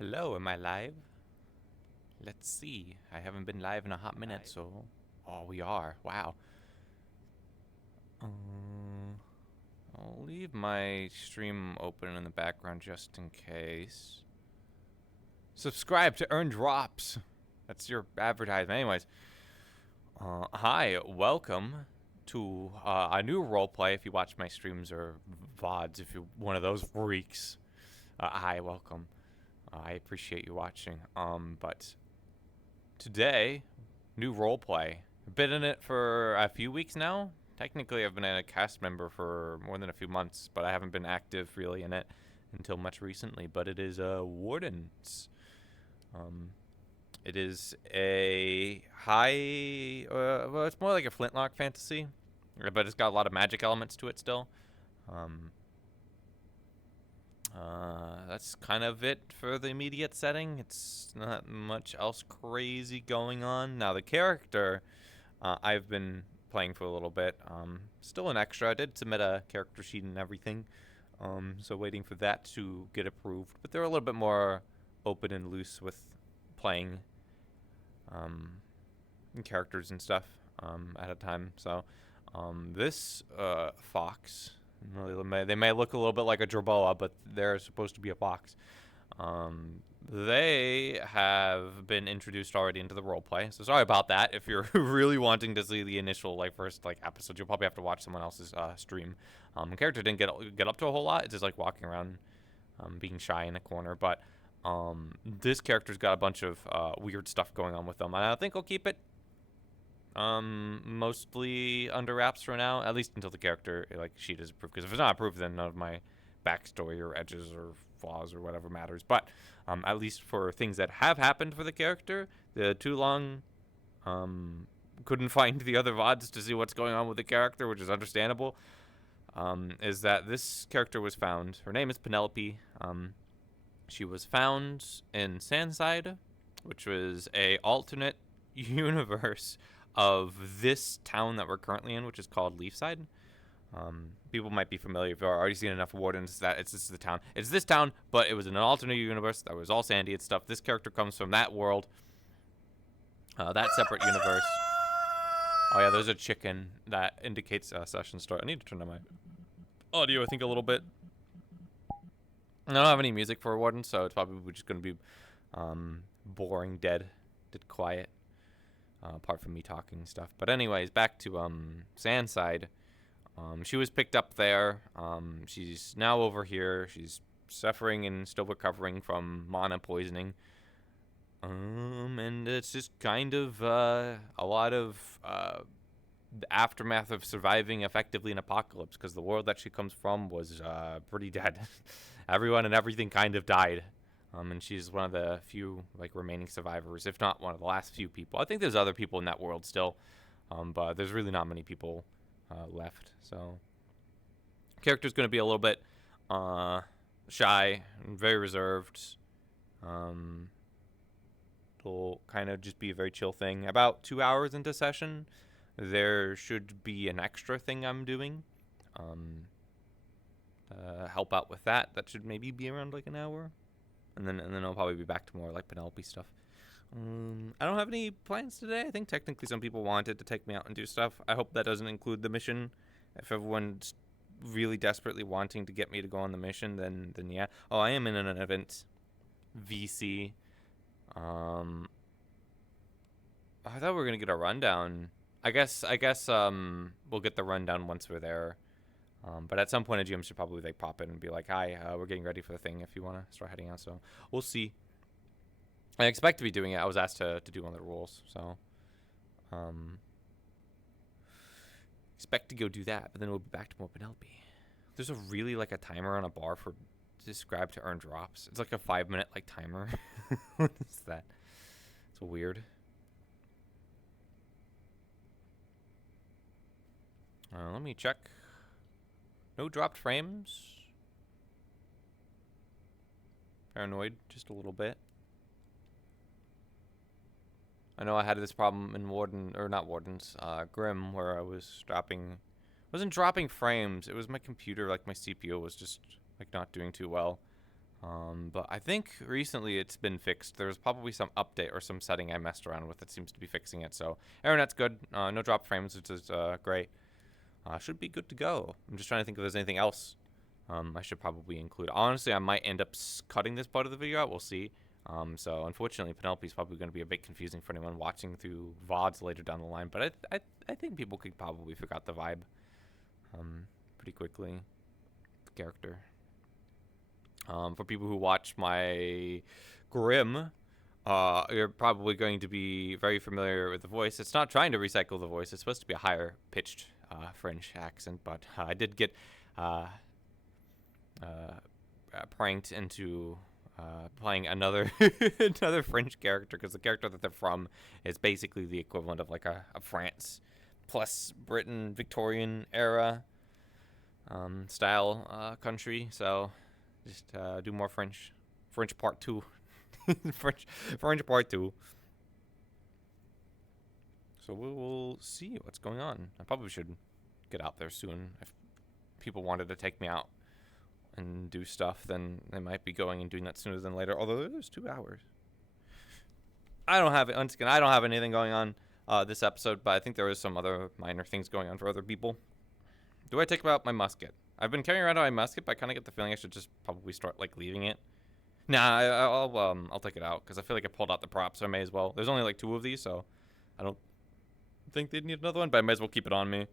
Hello, am I live? Let's see. I haven't been live in a hot minute, so... Oh, we are. Wow. I'll leave my stream open in the background just in case. Subscribe to earn drops. That's your advertisement. Anyways. Hi, welcome to a new roleplay. If you watch my streams or VODs, if you're one of those freaks. Hi, welcome. I appreciate you watching. But today, new roleplay. I've been in it for a few weeks now. Technically, I've been a cast member for more than a few months, but I haven't been active really in it until much recently. But it is Wardens. It is a high, well, it's more like a flintlock fantasy, but it's got a lot of magic elements to it still. That's kind of it for the immediate setting. It's not much else crazy going on. Now, the character, I've been playing for a little bit. Still an extra. I did submit a character sheet and everything, so waiting for that to get approved. But they're a little bit more open and loose with playing characters and stuff at a time. So this fox... They may look a little bit like a jerboa, but they're supposed to be a fox. They have been introduced already into the roleplay, so sorry about that. If you're really wanting to see the initial first episode, you'll probably have to watch someone else's stream. The character didn't get up to a whole lot. It's just like walking around, being shy in a corner. But this character's got a bunch of weird stuff going on with them, and I think I'll keep it mostly under wraps for now, at least until the character sheet is approved, because if it's not approved, then none of my backstory or edges or flaws or whatever matters. But at least for things that have happened for the character, the too long couldn't find the other VODs to see what's going on with the character, which is understandable. Is that this character was found, her name is Penelope. She was found in Sandside, which was a alternate universe of this town that we're currently in, which is called Leafside. People might be familiar if you've already seen enough Wardens that this is the town. It's this town, but it was in an alternate universe that was all sandy and stuff. This character comes from that world, that separate universe. Oh yeah, there's a chicken that indicates a session start. I need to turn on my audio, I think, a little bit. I don't have any music for Warden, so it's probably just going to be boring, dead quiet. Apart from me talking and stuff. But anyways, back to Sandside. She was picked up there. She's now over here. She's suffering and still recovering from mana poisoning. And it's just kind of a lot of the aftermath of surviving effectively an apocalypse, because the world that she comes from was pretty dead. Everyone and everything kind of died. And she's one of the few remaining survivors, if not one of the last few people. I think there's other people in that world still, but there's really not many people left. So, character's going to be a little bit shy and very reserved. It'll kind of just be a very chill thing. About 2 hours into session, there should be an extra thing I'm doing. Help out with that. That should maybe be around an hour. And then I'll probably be back to more Penelope stuff. I don't have any plans today. I think technically some people wanted to take me out and do stuff. I hope that doesn't include the mission. If everyone's really desperately wanting to get me to go on the mission, then yeah. Oh, I am in an event VC. I thought we were gonna get a rundown. I guess we'll get the rundown once we're there. But at some point, a GM should probably pop in and be like, "Hi, we're getting ready for the thing. If you want to start heading out." So we'll see. I expect to be doing it. I was asked to do one of the rules, so expect to go do that. But then we'll be back to more Penelope. There's a really a timer on a bar for describe to earn drops. It's like a 5-minute timer. What is that? It's weird. Let me check. No dropped frames. Paranoid just a little bit. I know I had this problem in Grim, where I was wasn't dropping frames. It was my computer, my CPU was just not doing too well. But I think recently it's been fixed. There's probably some update or some setting I messed around with that seems to be fixing it. So internet's good. No drop frames, which is great. Should be good to go. I'm just trying to think if there's anything else I should probably include. Honestly, I might end up cutting this part of the video out. We'll see. So unfortunately, Penelope's probably going to be a bit confusing for anyone watching through VODs later down the line. But I think people could probably figure out the vibe pretty quickly. The character. For people who watch my Grim, you're probably going to be very familiar with the voice. It's not trying to recycle the voice. It's supposed to be a higher pitched French accent, but I did get pranked into playing another another French character, because the character that they're from is basically the equivalent of like a France plus Britain Victorian era style country. So just do more French part 2. French part 2. So we'll see what's going on. I probably should get out there soon. If people wanted to take me out and do stuff, then they might be going and doing that sooner than later. Although there's 2 hours. I don't have anything going on this episode, but I think there is some other minor things going on for other people. Do I take out my musket? I've been carrying around my musket, but I kind of get the feeling I should just probably start like leaving it. Nah, I'll take it out because I feel like I pulled out the prop, so I may as well. There's only like 2 of these, so I don't think they'd need another one, but I might as well keep it on me.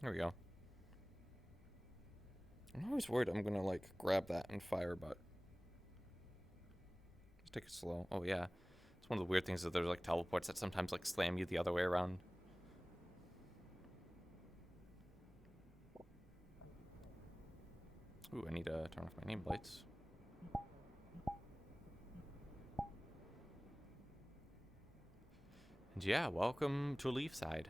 There we go. I'm always worried I'm gonna like grab that and fire, but just take it slow. Oh yeah, it's one of the weird things that there's like teleports that sometimes like slam you the other way around. Ooh, I need to turn off my nameplates. And yeah, welcome to Leafside.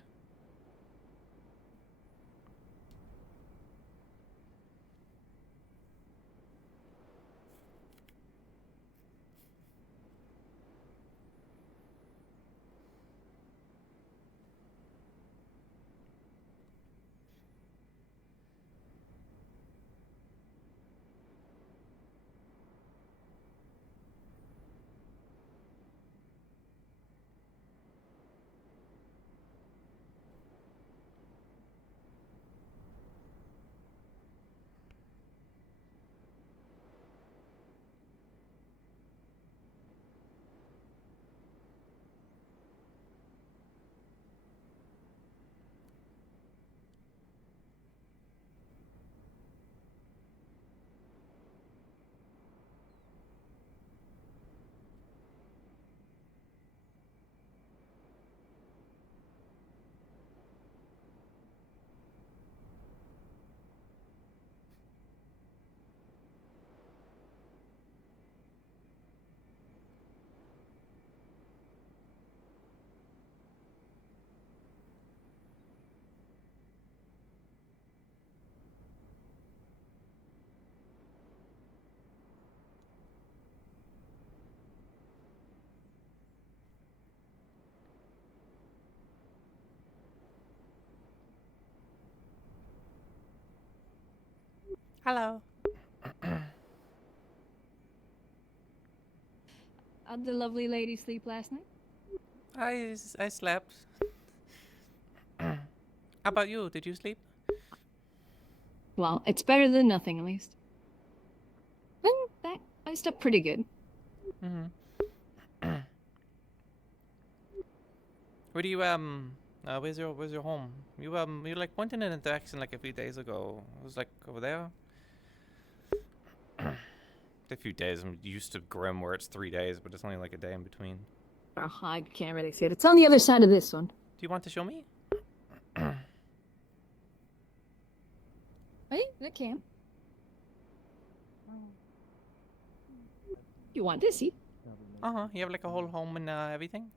Hello. How'd the lovely lady sleep last night? I slept. How about you? Did you sleep? Well, it's better than nothing, at least. I slept pretty good. Mm-hmm. Where do you where's your home? You like pointed in a direction like a few days ago. It was like over there. A few days. I'm used to Grim where it's 3 days, but it's only like a day in between. Oh, I can't really see it. It's on the other side of this one. Do you want to show me? Hey, I can. You want to see? You have like a whole home and everything.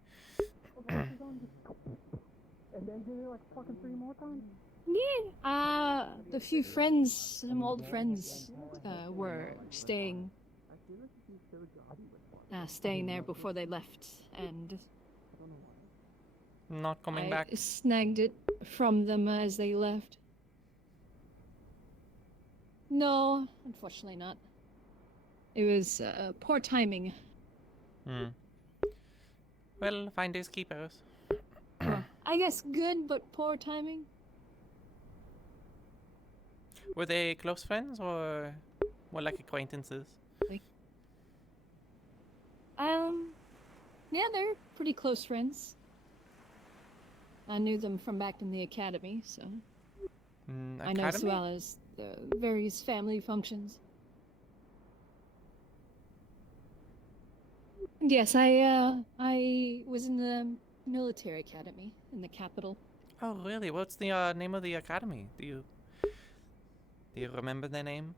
And then did it like fucking 3 more times. Yeah, a few friends, some old friends, were staying there before they left, and Not coming I back. snagged it from them as they left. No, unfortunately not. It was poor timing. Hmm. Well, finders keepers. Well, I guess good, but poor timing. Were they close friends or more like acquaintances? Like, yeah, they're pretty close friends. I knew them from back in the academy, so I know as Academy? well as the various family functions. Yes, I was in the military academy in the capital. Oh, really? What's the name of the academy? Do you remember their name?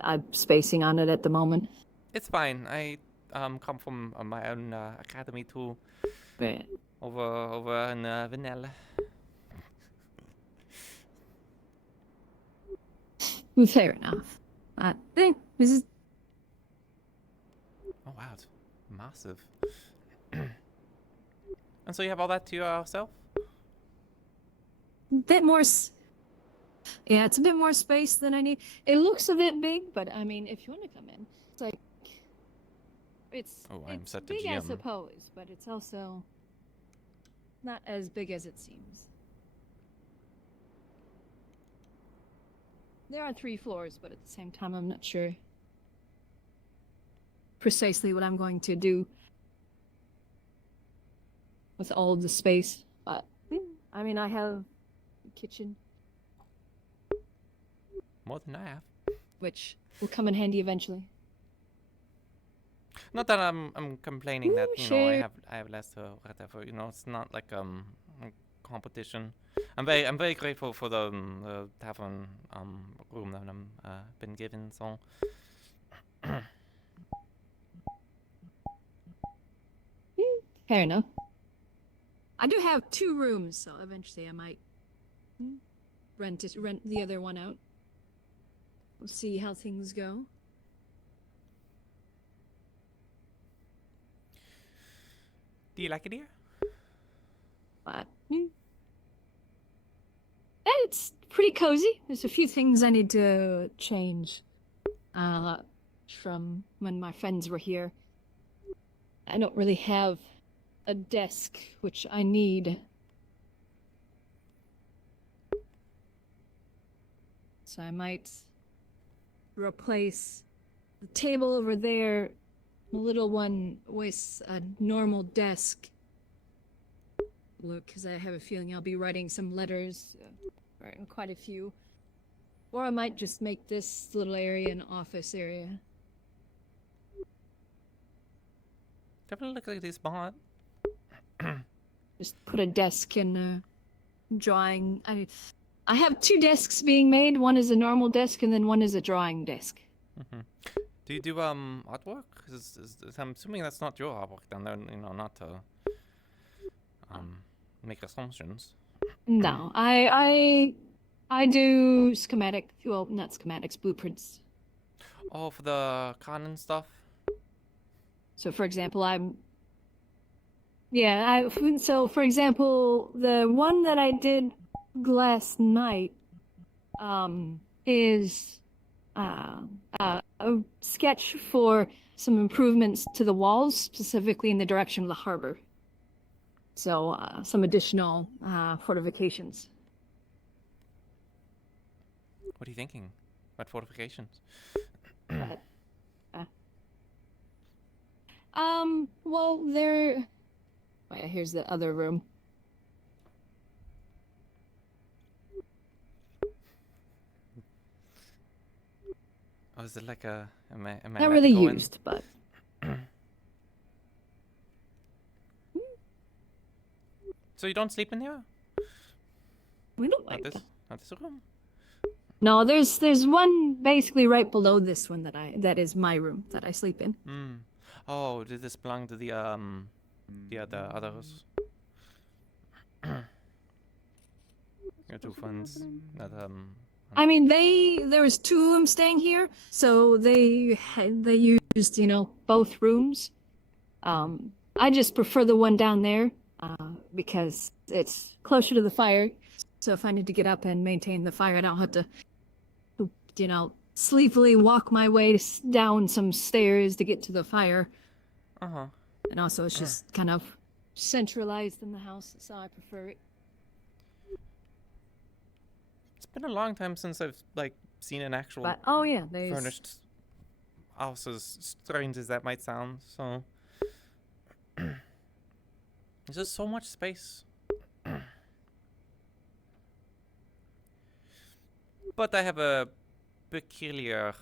I'm spacing on it at the moment. It's fine. I come from my own academy too, But over in Vanilla. fair enough. I think this is Oh wow, it's massive. And so you have all that to yourself? a bit more. Yeah, it's a bit more space than I need. It looks a bit big, but I mean, if you want to come in, it's like Oh, I'm it's set to big, I GM. suppose, but it's also not as big as it seems. There are 3 floors, but at the same time, I'm not sure precisely what I'm going to do with all of the space. But I mean, I have a kitchen, More than I have. which will come in handy eventually. Not that I'm complaining that I Sure. have less or whatever. It's not like a competition. I'm very grateful for the tavern room that I'm been given. So Fair enough. I do have 2 rooms, so eventually I might rent the other one out. We'll see how things go. do you like it here? But it's pretty cozy. There's a few things I need to change from when my friends were here. I don't really have a desk, which I need. So I might replace the table over there, the little one, with a normal desk. Look, because I have a feeling I'll be writing some letters, writing quite a few. Or I might just make this little area an office area. Definitely look like this spot. Just put a desk in drawing. I have 2 desks being made. One is a normal desk, and then one is a drawing desk. Do you do artwork? I'm assuming that's not your artwork. Then not to make assumptions. No, I do schematic. Well, not schematics, blueprints. Oh, for the con and stuff. So, for example, so for example, the one that I did last night, is a sketch for some improvements to the walls, specifically in the direction of the harbor. So, some additional fortifications. What are you thinking? What fortifications? But, well, here's the other room. Oh, is it like am I Not allowed really to go used, but So you don't sleep in here? we don't Not like. this room. No, there's one basically right below this one that is my room that I sleep in. Oh, did this belong to the others? Your two friends that I mean, there was two of them staying here, so they used, both rooms. I just prefer the one down there, because it's closer to the fire. So if I need to get up and maintain the fire, I don't have to, sleepily walk my way down some stairs to get to the fire. uh-huh. And also, it's just kind of centralized in the house, so I prefer it. It's been a long time since I've like seen an actual But oh yeah, there's furnished house, as strange as that might sound. So there's just so much space. But I have a peculiar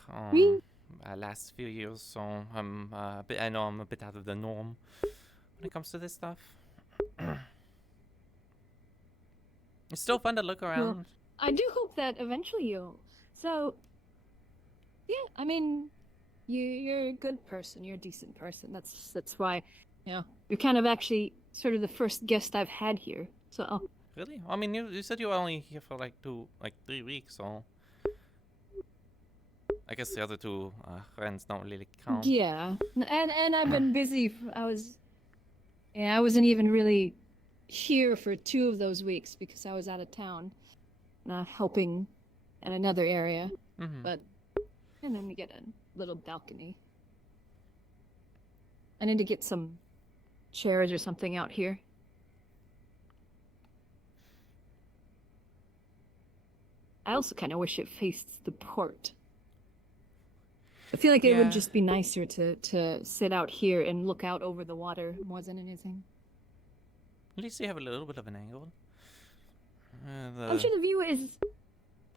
last few years, so I know I'm a bit out of the norm when it comes to this stuff. It's still fun to look around. Well, I do hope that eventually you'll. So, yeah, I mean, you're a good person. You're a decent person. That's why, you're kind of actually sort of the first guest I've had here. So. Really? I mean, you said you were only here for like 3 weeks, so I guess the other two friends don't really count. Yeah, and I've been busy. I wasn't even really here for 2 of those weeks because I was out of town, helping in another area. But and then we get a little balcony. I need to get some chairs or something out here. I also kind of wish it faced the port. I feel like it would just be nicer to sit out here and look out over the water more than anything. At least you have a little bit of an angle. I'm sure the view is...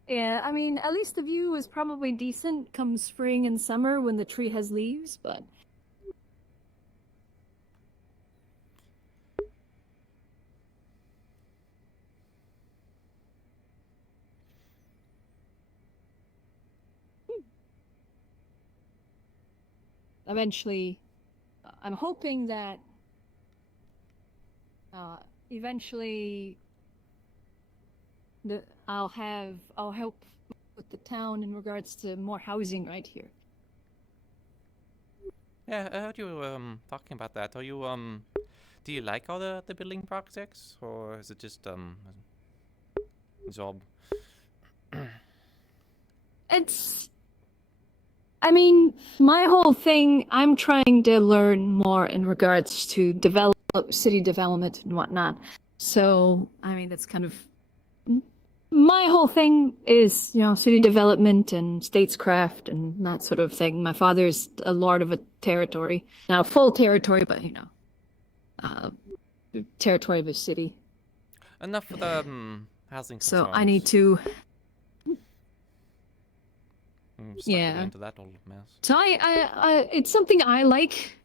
Yeah, I mean, at least the view is probably decent come spring and summer when the tree has leaves, but... Eventually, I'm hoping that eventually I'll help with the town in regards to more housing right here. Yeah, I heard you talking about that. Are you do you like all the building projects, or is it just a job? I mean, my whole thing, I'm trying to learn more in regards to city development and whatnot. So, I mean, that's kind of my whole thing is, city development and statescraft and that sort of thing. My father's a lord of a territory, not a full territory, but territory of a city. Enough for the housing concerns. So I need to. Yeah. Into that old mess. So I it's something I like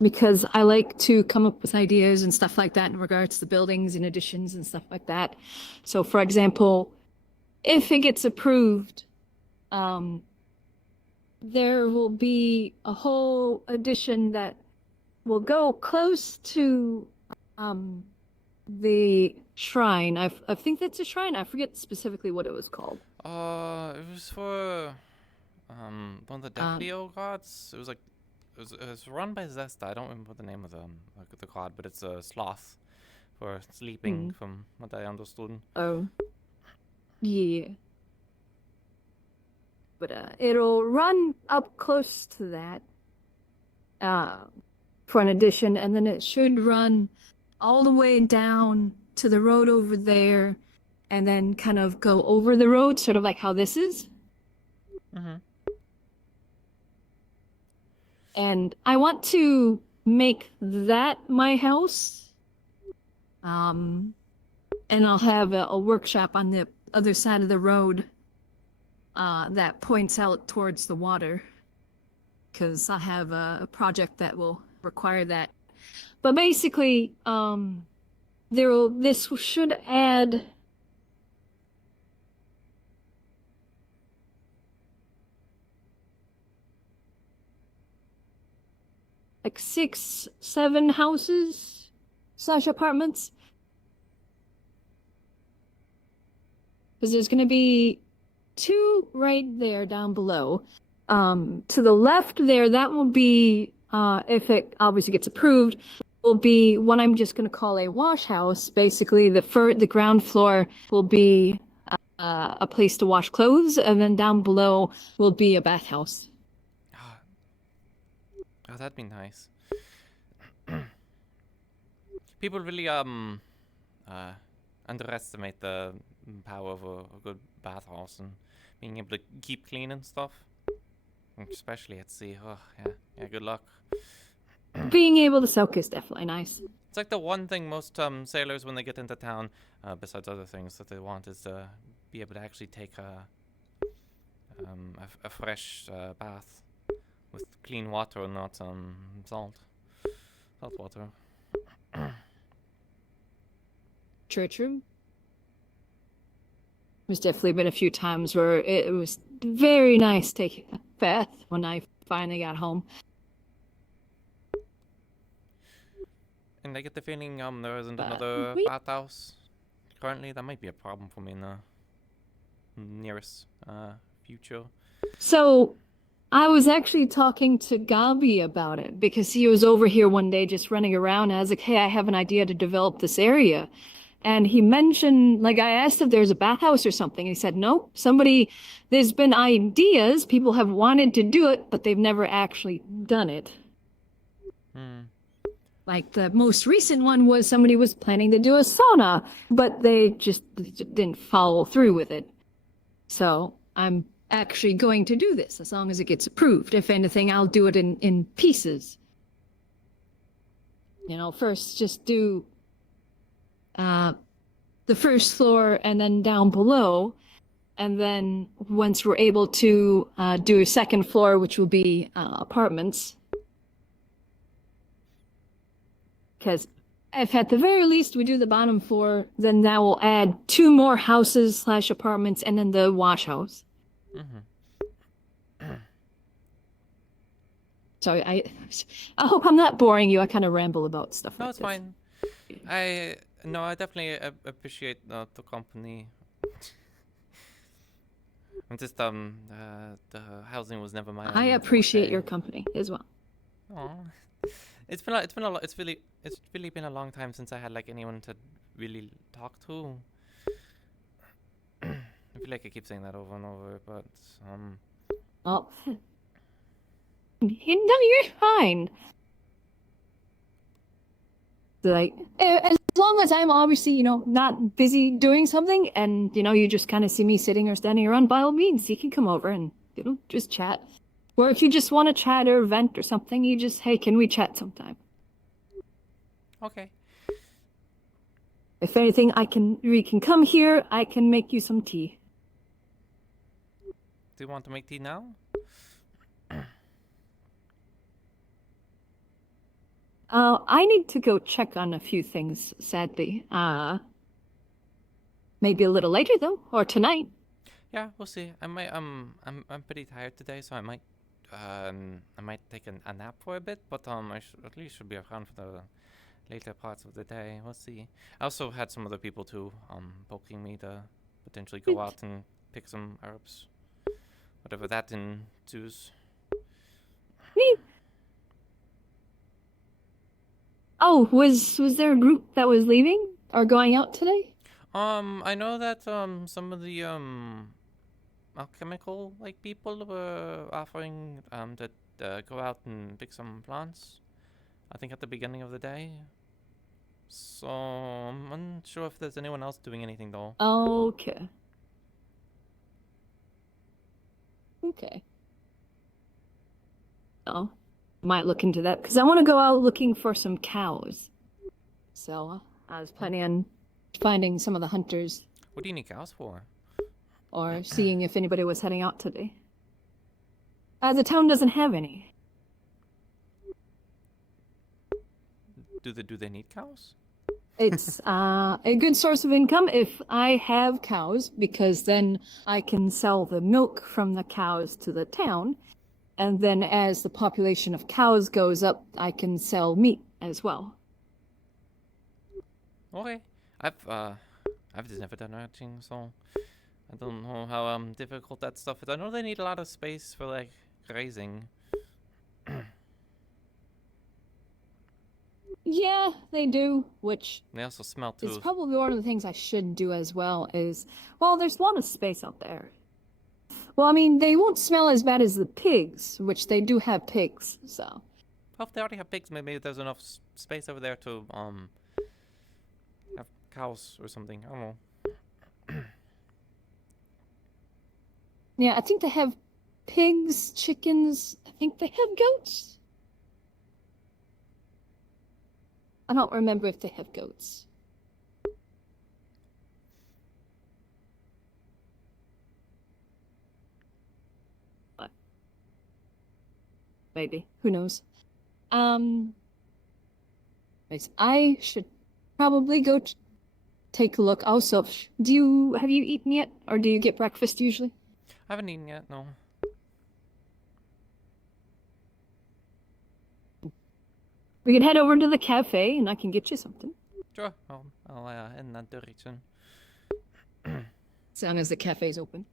because I like to come up with ideas and stuff like that in regards to buildings and additions and stuff like that. So, for example, if it gets approved, there will be a whole addition that will go close to the shrine. I think that's a shrine. I forget specifically what it was called. It was for one of the Defleo gods. It was like it was run by Zesta. I don't remember the name of the god, but it's a sloth for sleeping, from what I understood. Oh, yeah. But it'll run up close to that for an addition, and then it should run all the way down to the road over there, and then kind of go over the road, sort of like how this is. And I want to make that my house. And I'll have a workshop on the other side of the road that points out towards the water, because I have a project that will require that. But basically, this should add like 6, 7 houses / apartments. Because there's going to be 2 right there down below. To the left there, that will be, if it obviously gets approved, will be what I'm just going to call a wash house. Basically, the ground floor will be a place to wash clothes, and then down below will be a bathhouse. Oh, that'd be nice. People really underestimate the power of a good bathhouse and being able to keep clean and stuff. Especially at sea. Oh, yeah, good luck. Being able to soak is definitely nice. It's like the one thing most sailors, when they get into town, besides other things that they want, is to be able to actually take a fresh bath with clean water and not salt water. True. There's definitely been a few times where it was very nice taking a bath when I finally got home. And I get the feeling there isn't another bathhouse currently. That might be a problem for me in the nearest future. So I was actually talking to Gabi about it because he was over here one day just running around. And I was like, hey, I have an idea to develop this area. And he mentioned, like, I asked if there's a bathhouse or something. And he said, nope, there's been ideas. People have wanted to do it, but they've never actually done it. Like the most recent one was somebody was planning to do a sauna, but they just didn't follow through with it. So I'm actually going to do this as long as it gets approved. If anything, I'll do it in pieces. First just do the first floor and then down below. And then once we're able to do a second floor, which will be apartments. Because if at the very least we do the bottom floor, then that will add 2 more houses / apartments and then the wash house. Sorry, I hope I'm not boring you. I kind of ramble about stuff like this. No, it's fine. I definitely appreciate the company. I'm just the housing was never my own. I appreciate your company as well. Aww. It's really been a long time since I had like anyone to really talk to. I feel like I keep saying that over and over, but Oh, no, you're fine. Like, as long as I'm obviously, not busy doing something, and you just kind of see me sitting or standing around, by all means, you can come over and just chat. Or if you just want to chat or vent or something, you just, hey, can we chat sometime? Okay. If anything, we can come here. I can make you some tea. Do you want to make tea now? I need to go check on a few things, sadly. Maybe a little later though, or tonight. Yeah, we'll see. I might I'm pretty tired today, so I might take a nap for a bit, but I at least should be around for the later parts of the day. We'll see. I also had some other people too poking me to potentially go out and pick some herbs, whatever that ensues. Oh, was there a group that was leaving or going out today? I know that some of the alchemical people were offering to go out and pick some plants. I think at the beginning of the day. So I'm unsure if there's anyone else doing anything though. Okay. Oh, might look into that because I want to go out looking for some cows. So I was planning on finding some of the hunters. What do you need cows for? Or seeing if anybody was heading out today. The town doesn't have any. Do they need cows? It's a good source of income if I have cows, because then I can sell the milk from the cows to the town. And then as the population of cows goes up, I can sell meat as well. Okay. I've just never done ranching, so I don't know how difficult that stuff is. I know they need a lot of space for like grazing. Yeah, they do, which They also smell is too. probably one of the things I should do as well is, well, there's a lot of space out there. Well, I mean, they won't smell as bad as the pigs, which they do have pigs, so. Well, if they already have pigs, maybe there's enough space over there to have cows or something. I don't know. Yeah, I think they have pigs, chickens, I think they have goats. I don't remember if they have goats. But maybe, who knows? I should probably go take a look. Also, have you eaten yet, or do you get breakfast usually? I haven't eaten yet. No. We can head over to the cafe, and I can get you something. Sure. I'll head in that direction. As long as the cafe's open.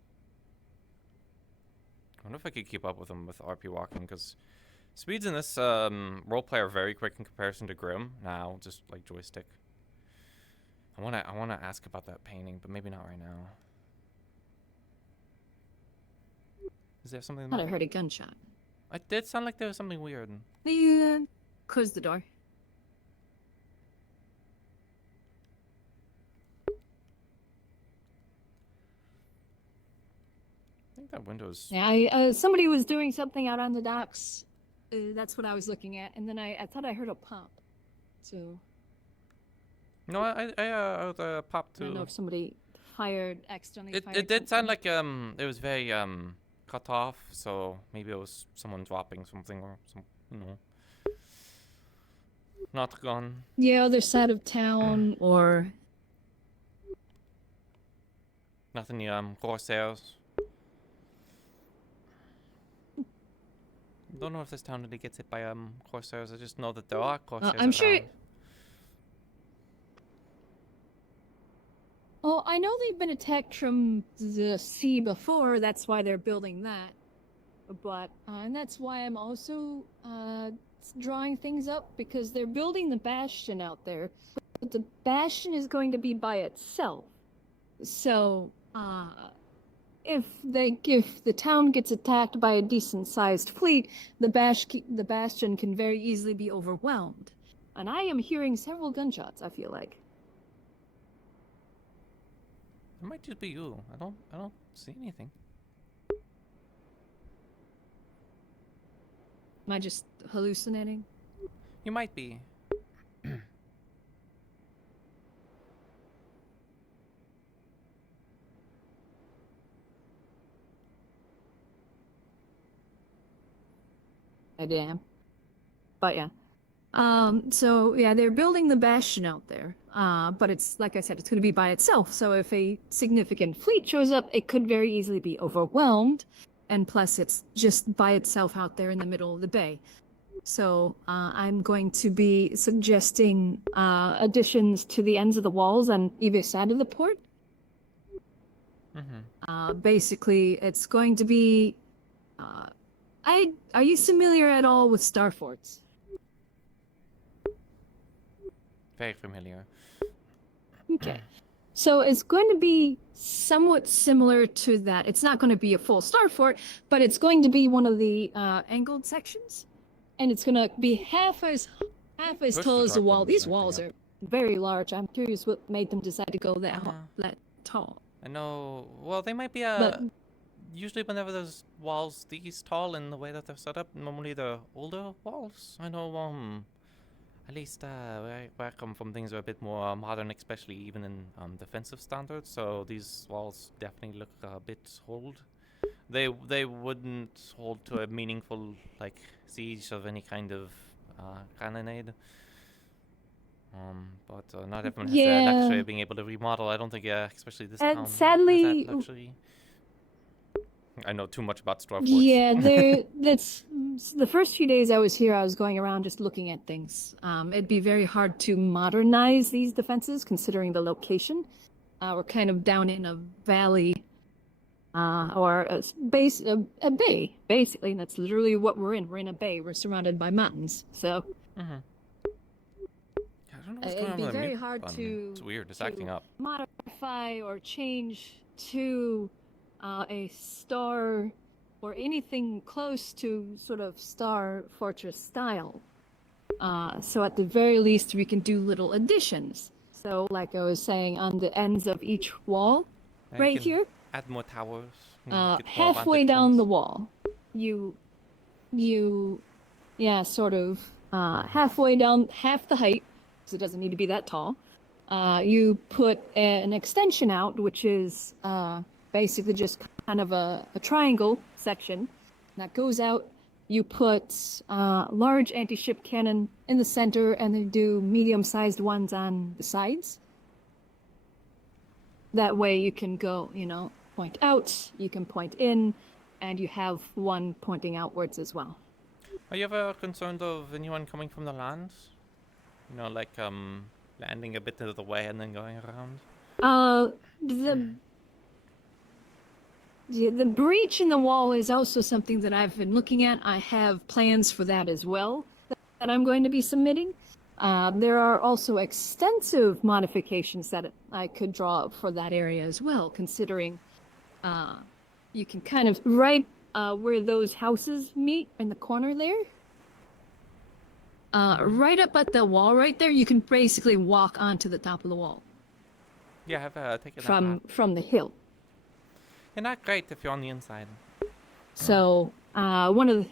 I wonder if I could keep up with them with RP walking, because speeds in this roleplay are very quick in comparison to Grim. Now, just like joystick. I wanna ask about that painting, but maybe not right now. Is there something? I thought I heard a gunshot. It did sound like there was something weird. You close the door. I think that window's. Yeah, somebody was doing something out on the docks. That's what I was looking at, and then I thought I heard a pop. So. No, I heard a pop too. I don't know if somebody accidentally fired. It did sound like it was very cut off, so maybe it was someone dropping something or some, you know, not gone. Yeah, other side of town or Nothing Corsairs. Don't know if this town really gets hit by Corsairs. I just know that there are Corsairs. I'm sure. around. Oh, I know they've been attacked from the sea before. That's why they're building that. But and that's why I'm also drawing things up, because they're building the bastion out there. But the bastion is going to be by itself. So if the town gets attacked by a decent-sized fleet, the bastion can very easily be overwhelmed. And I am hearing several gunshots, I feel like. It might just be you. I don't see anything. Am I just hallucinating? You might be. I am. But yeah. So yeah, they're building the bastion out there. But it's, like I said, it's going to be by itself. So if a significant fleet shows up, it could very easily be overwhelmed. And plus, it's just by itself out there in the middle of the bay. So I'm going to be suggesting additions to the ends of the walls on either side of the port. Basically, it's going to be. Are you familiar at all with star forts? Very familiar. Okay. So it's going to be somewhat similar to that. It's not going to be a full star fort, but it's going to be one of the angled sections, and it's going to be half as tall as the wall. These walls are very large. I'm curious what made them decide to go that tall. I know. Well, they might be usually whenever there's walls these tall in the way that they're set up, normally they're older walls. I know. At least where I come from, things are a bit more modern, especially even in defensive standards. So these walls definitely look a bit old. They wouldn't hold to a meaningful like siege of any kind of cannonade. But not everyone has the luxury of being able to remodel. I don't think, especially this town sadly, has that luxury. I know too much about Star Forts. Yeah, that's the first few days I was here. I was going around just looking at things. It'd be very hard to modernize these defenses considering the location. We're kind of down in a valley, or a bay, basically. And that's literally what we're in. We're in a bay. We're surrounded by mountains. So Mm-hmm. I don't know what's going it'd on be with the very mute hard button. to It's weird. It's to acting up. modify or change to a star or anything close to sort of Star Fortress style. So at the very least, we can do little additions. So like I was saying, on the ends of each wall, Yeah, right you can here, add more towers. And get more halfway vantage down the points. wall, yeah, sort of halfway down, half the height, because it doesn't need to be that tall. You put an extension out, which is basically just kind of a triangle section that goes out. You put large anti-ship cannon in the center, and then do medium-sized ones on the sides. That way you can go, point out, you can point in, and you have one pointing outwards as well. Are you ever concerned of anyone coming from the land? Like landing a bit of the way and then going around? The breach in the wall is also something that I've been looking at. I have plans for that as well that I'm going to be submitting. There are also extensive modifications that I could draw up for that area as well, considering you can kind of right where those houses meet in the corner there. Right up at the wall right there, you can basically walk onto the top of the wall Yeah, I've taken that path. from the hill. You're not great if you're on the inside. So one of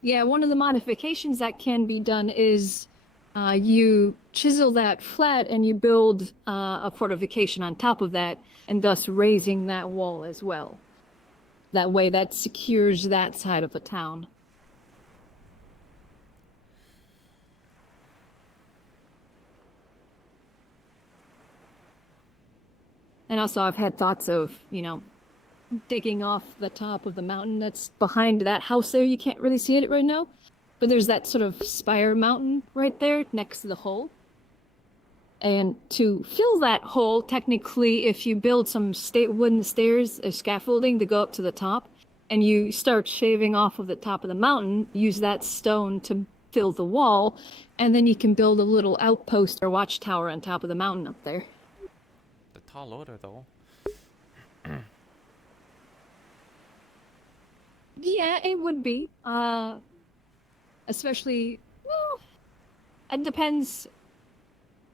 the modifications that can be done is you chisel that flat and you build a fortification on top of that, and thus raising that wall as well. That way that secures that side of the town. And also I've had thoughts of, digging off the top of the mountain that's behind that house there. You can't really see it right now, but there's that sort of spire mountain right there next to the hole. And to fill that hole, technically, if you build some wooden stairs or scaffolding to go up to the top, and you start shaving off of the top of the mountain, use that stone to fill the wall, and then you can build a little outpost or watchtower on top of the mountain up there. The tall order, though. Yeah, it would be. Especially, well, it depends.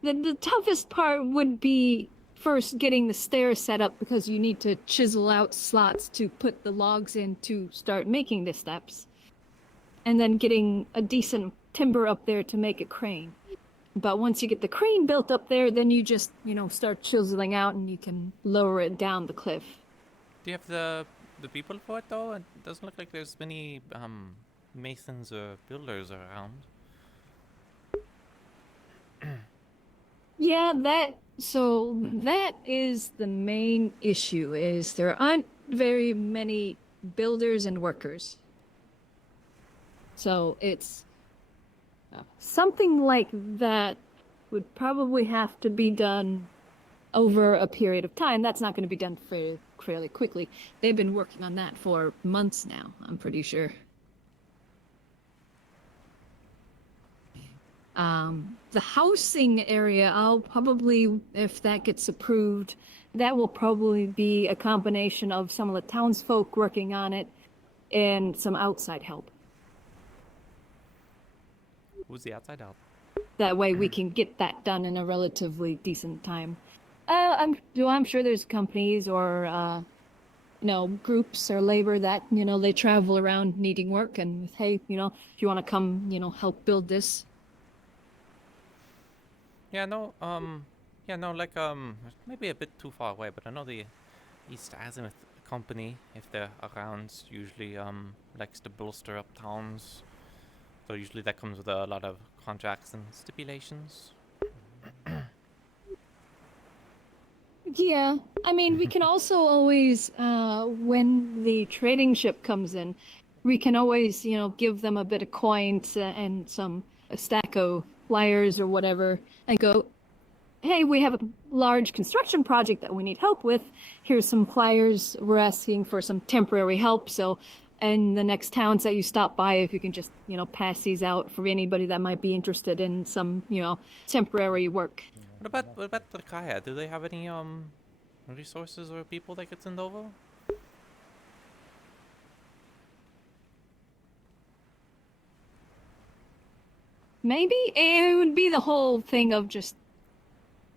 The toughest part would be first getting the stairs set up, because you need to chisel out slots to put the logs in to start making the steps. And then getting a decent timber up there to make a crane. But once you get the crane built up there, then you just, start chiseling out and you can lower it down the cliff. Do you have the people for it, though? It doesn't look like there's many masons or builders around. Yeah, that is the main issue, is there aren't very many builders and workers. So it's something like that would probably have to be done over a period of time. That's not going to be done fairly quickly. They've been working on that for months now, I'm pretty sure. The housing area, I'll probably, if that gets approved, that will probably be a combination of some of the townsfolk working on it and some outside help. Who's the outside help? That way we can get that done in a relatively decent time. I'm sure there's companies or, groups or labor that, they travel around needing work, and hey, if you want to come, help build this. Maybe a bit too far away, but I know the East Azimuth company, if they're around, usually likes to bolster up towns. So usually that comes with a lot of contracts and stipulations. Yeah, I mean, we can also always, when the trading ship comes in, we can always, give them a bit of coin and a stack of flyers or whatever, and go, hey, we have a large construction project that we need help with. Here's some flyers. We're asking for some temporary help. So, in the next towns that you stop by, if you can just, pass these out for anybody that might be interested in some, temporary work. What about Turkaya? Do they have any resources or people that could send over? Maybe it would be the whole thing of just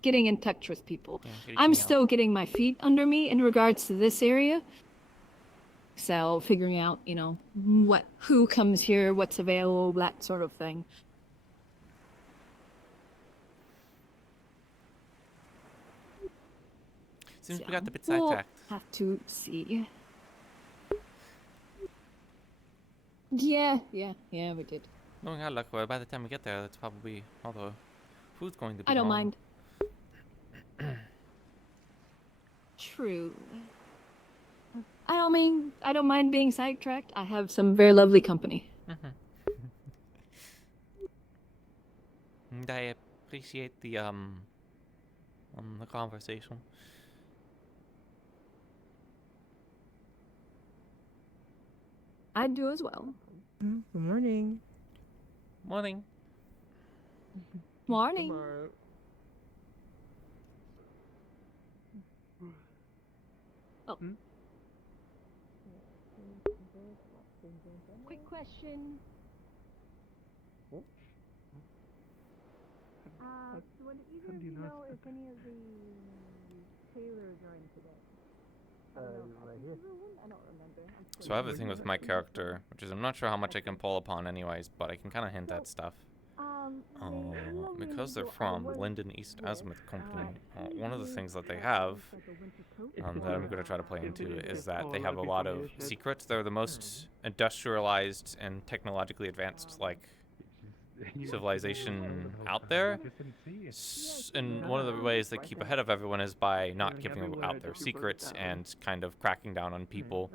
getting in touch with people. Yeah, I'm reaching out. still getting my feet under me in regards to this area. So figuring out, who comes here, what's available, that sort of thing. Seems we got a bit We'll sidetracked. have to see. Yeah, we did. Knowing our luck, well, by the time we get there, that's probably all the food's going to be I don't gone. mind. True. I don't mind being sidetracked. I have some very lovely company. And I appreciate the conversation. I do as well. Good morning. Morning. Morning. Oh. Quick question. Would either of you know if any of the tailors are in today? I don't remember. So I have a thing with my character, which is I'm not sure how much I can pull upon anyways, but I can kind of hint at stuff. Because they're from Linden East Azimuth Company, one of the things that they have that I'm going to try to play into is that they have a lot of secrets. They're the most industrialized and technologically advanced, civilization out there. And one of the ways they keep ahead of everyone is by not giving out their secrets and kind of cracking down on people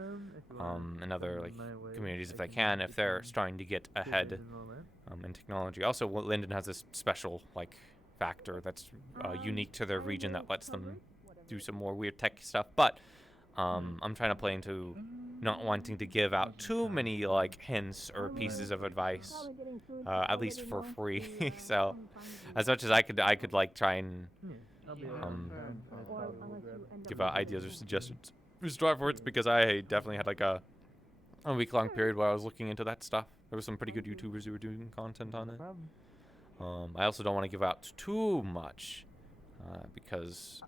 and other communities if they can, if they're starting to get ahead in technology. Also, Linden has this special factor that's unique to their region that lets them do some more weird tech stuff. But I'm trying to play into not wanting to give out too many hints or pieces of advice, at least for free. So as much as I could try and give out ideas or suggestions for Starforts, because I definitely had a week-long period where I was looking into that stuff. There were some pretty good YouTubers who were doing content on it. I also don't want to give out too much because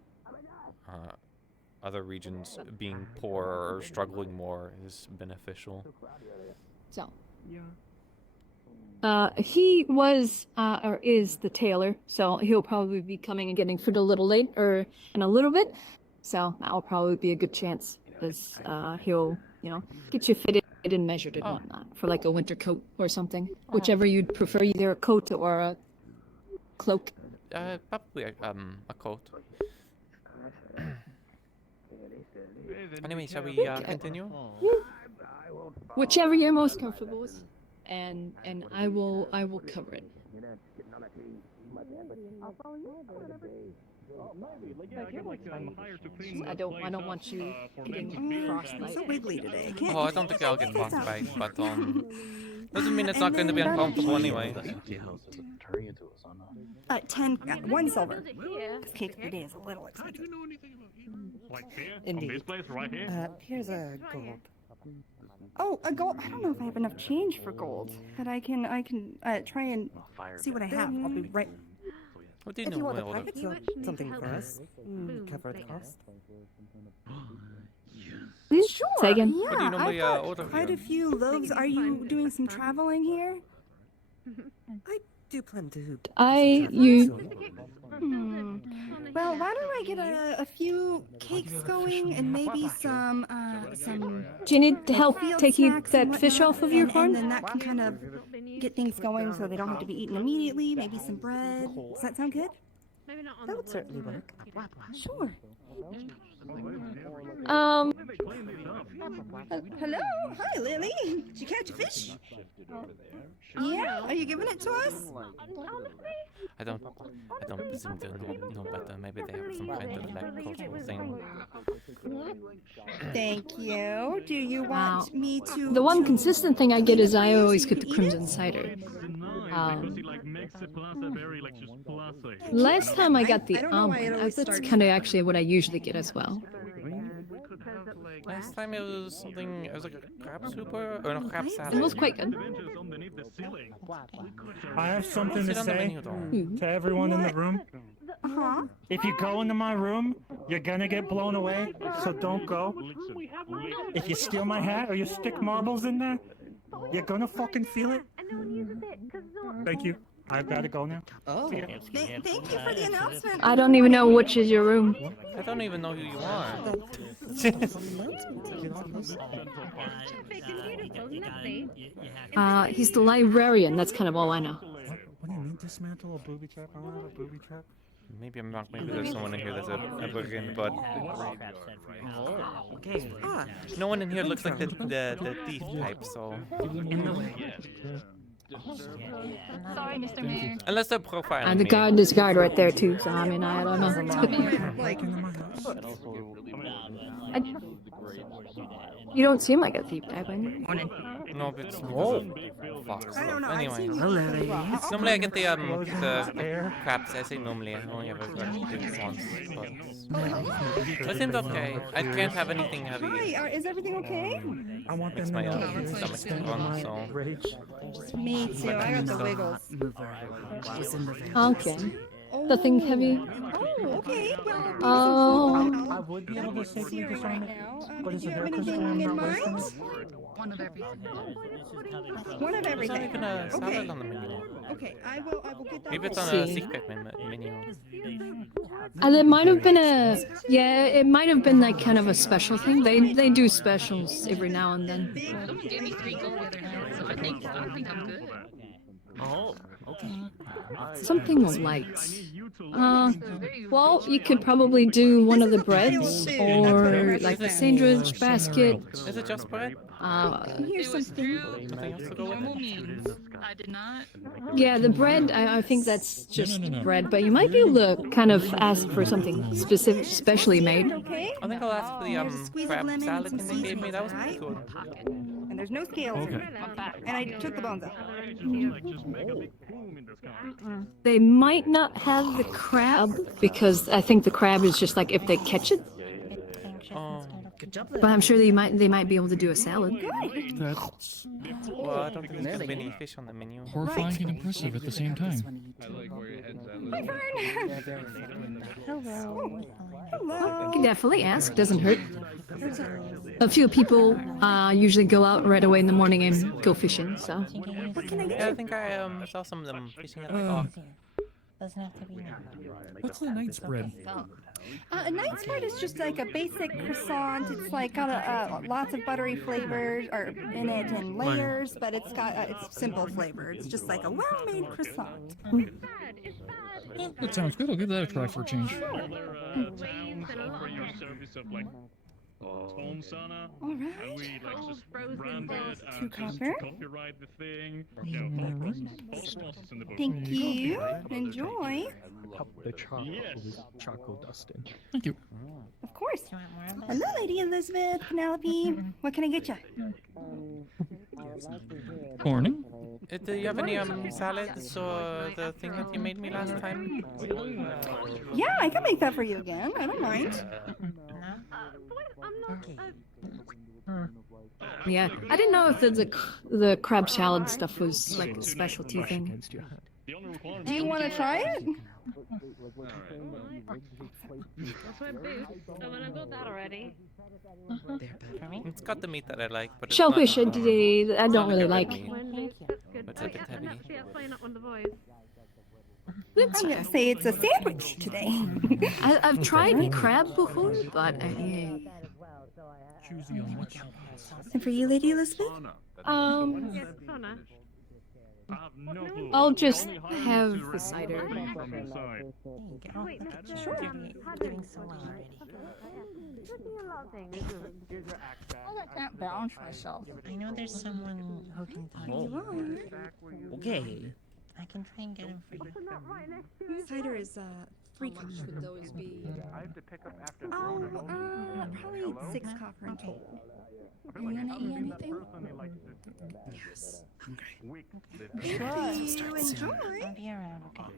other regions being poorer or struggling more is beneficial. So. He was or is the tailor, so he'll probably be coming and getting food a little late or in a little bit. So that'll probably be a good chance because he'll get you fitted and measured and whatnot for a winter coat or something, whichever you'd prefer, either a coat or a cloak. Probably a coat. Anyway, shall we continue? Whichever you're most comfortable with, and I will cover it. I don't want you getting frostbite. So wiggly today. Oh, I don't think I'll get frostbite, but doesn't mean it's not going to be uncomfortable anyway. 1 silver. This cake today is a little expensive. Indeed. Here's a gold. Oh, a gold. I don't know if I have enough change for gold, but I can try and see what I have. I'll be right. What do you If know? you want the Well, package, something for us. Cover the cost. Sure. Say again. Yeah, What do you normally I've got order quite here? a few loaves. Are you doing some traveling here? I do plan to. do some traveling, so- Well, why don't I get a few cakes going and maybe some Do you need help field taking snacks that and fish whatnot, off of your and farm? then that can kind of get things going so they don't have to be eaten immediately. Maybe some bread. Does that sound good? Maybe not on That the would certainly wooden, work. but, Sure. Hello? Hi, Lily. Did you catch a fish? Yeah? Are you giving it to us? I don't presume to know, but maybe they have some kind of like cultural thing. Thank you. Do you Wow. want me to... The one to consistent thing I get is I always get the eat it? crimson cider. Last time I got the I don't know why it almond. always That's starts kind of actually what I usually get as well. Last time it was something. It was like a crab soup or no crab salad. It was quite good. I have something to Sit on the say menu, though. to everyone in the room. Uh-huh. If you go into my room, you're gonna get blown away, so don't go. If you steal my hat or you stick marbles in there, you're gonna fucking feel it. Thank you. I've gotta go now. Oh. Thank you for the announcement. I don't even know which is your room. I don't even know who you are. He's the librarian. That's kind of all I know. What do you mean dismantle a booby trap? I don't have a booby trap. Maybe I'm wrong. Maybe there's someone in here that's a brigand, but no one in here looks like the thief type. So Sorry, Mr. Mayor. unless they're profiling And the me. guard is guard right there too. So I mean, I don't know. You don't seem like a thief type. I mean. No, but it's because of fox. I don't know. I've Anyway, seen you. normally I get the crabs. I say normally. I only ever got it once, but it seems okay. I can't have anything heavy. Hi, is everything okay? I want Makes them my to know stomach to run. So Me too. I got the wiggles. Okay. Nothing heavy. Oh, okay. Well, Oh. I would be able to safely right discern it, now. but Did is you it have there because anything I'm in not wasting mind? it? One of everything. One of there's not everything. even a salad Okay. on the menu. Okay, I will get that. Maybe it's on See. a secret menu. There might have been a it might have been like kind of a special thing. They do specials every now and then. Someone gave me 3 gold the other night, so I think I'm good. Something light. Well, you could probably do one of the breads or like the sandwich basket. Is it just bread? Here's something. Nothing else to go with Normal it? means. I did not. Yeah, the bread. I think that's just bread, but you might be able to kind of ask for something specific, specially made. Okay. I think I'll ask for There's a the squeeze of crab lemon and salad some thing they gave me. That was pretty seasonings, good. And there's no scales. And I took the bones out. They might not have the crab because I think the crab is just like if they catch it. Oh, But I'm sure they might be able to do a salad. That's well, I don't think there's gonna be any fish on the menu. horrifying and impressive at the same time. Hello. You can definitely ask. Doesn't hurt. A few people usually go out right away in the morning and go fishing. So What can I get Yeah, I you? think I saw some of them fishing at the dock. What's the night spread? A night spread is just like a basic croissant. It's like got lots of buttery flavors or in it and layers, but it's got it's simple flavor. It's just like a well-made croissant. That sounds good. I'll give that a try for a change. All right. 2 copper. Thank you. Enjoy. The charcoal dusting. Thank you. Of course. Hello, Lady Elizabeth, Penelope. What can I get you? Morning. Do you have any salads or the thing that you made me last time? Yeah, I can make that for you again. I don't mind. yeah, I didn't know if the crab salad stuff was like a specialty thing. Against your hand. Do you want to try it? That's my boots. And when I got that already. It's got the meat that I like, but it's Shellfish, not, I don't really red like. meat. That's good. It's a bit heavy. I'm gonna say it's a sandwich today. I've tried crab before, but Choosy on which. And for you, Lady Elizabeth? I'll just have the cider. Sure. Doing so well already. I can't balance myself. I know there's someone who can talk to you. Okay. I can try and get him for you. Cider is How much would those be? Oh, probably 6 copper in total. Are you gonna eat anything? Yes. Sure. You enjoy. I'll be around, okay?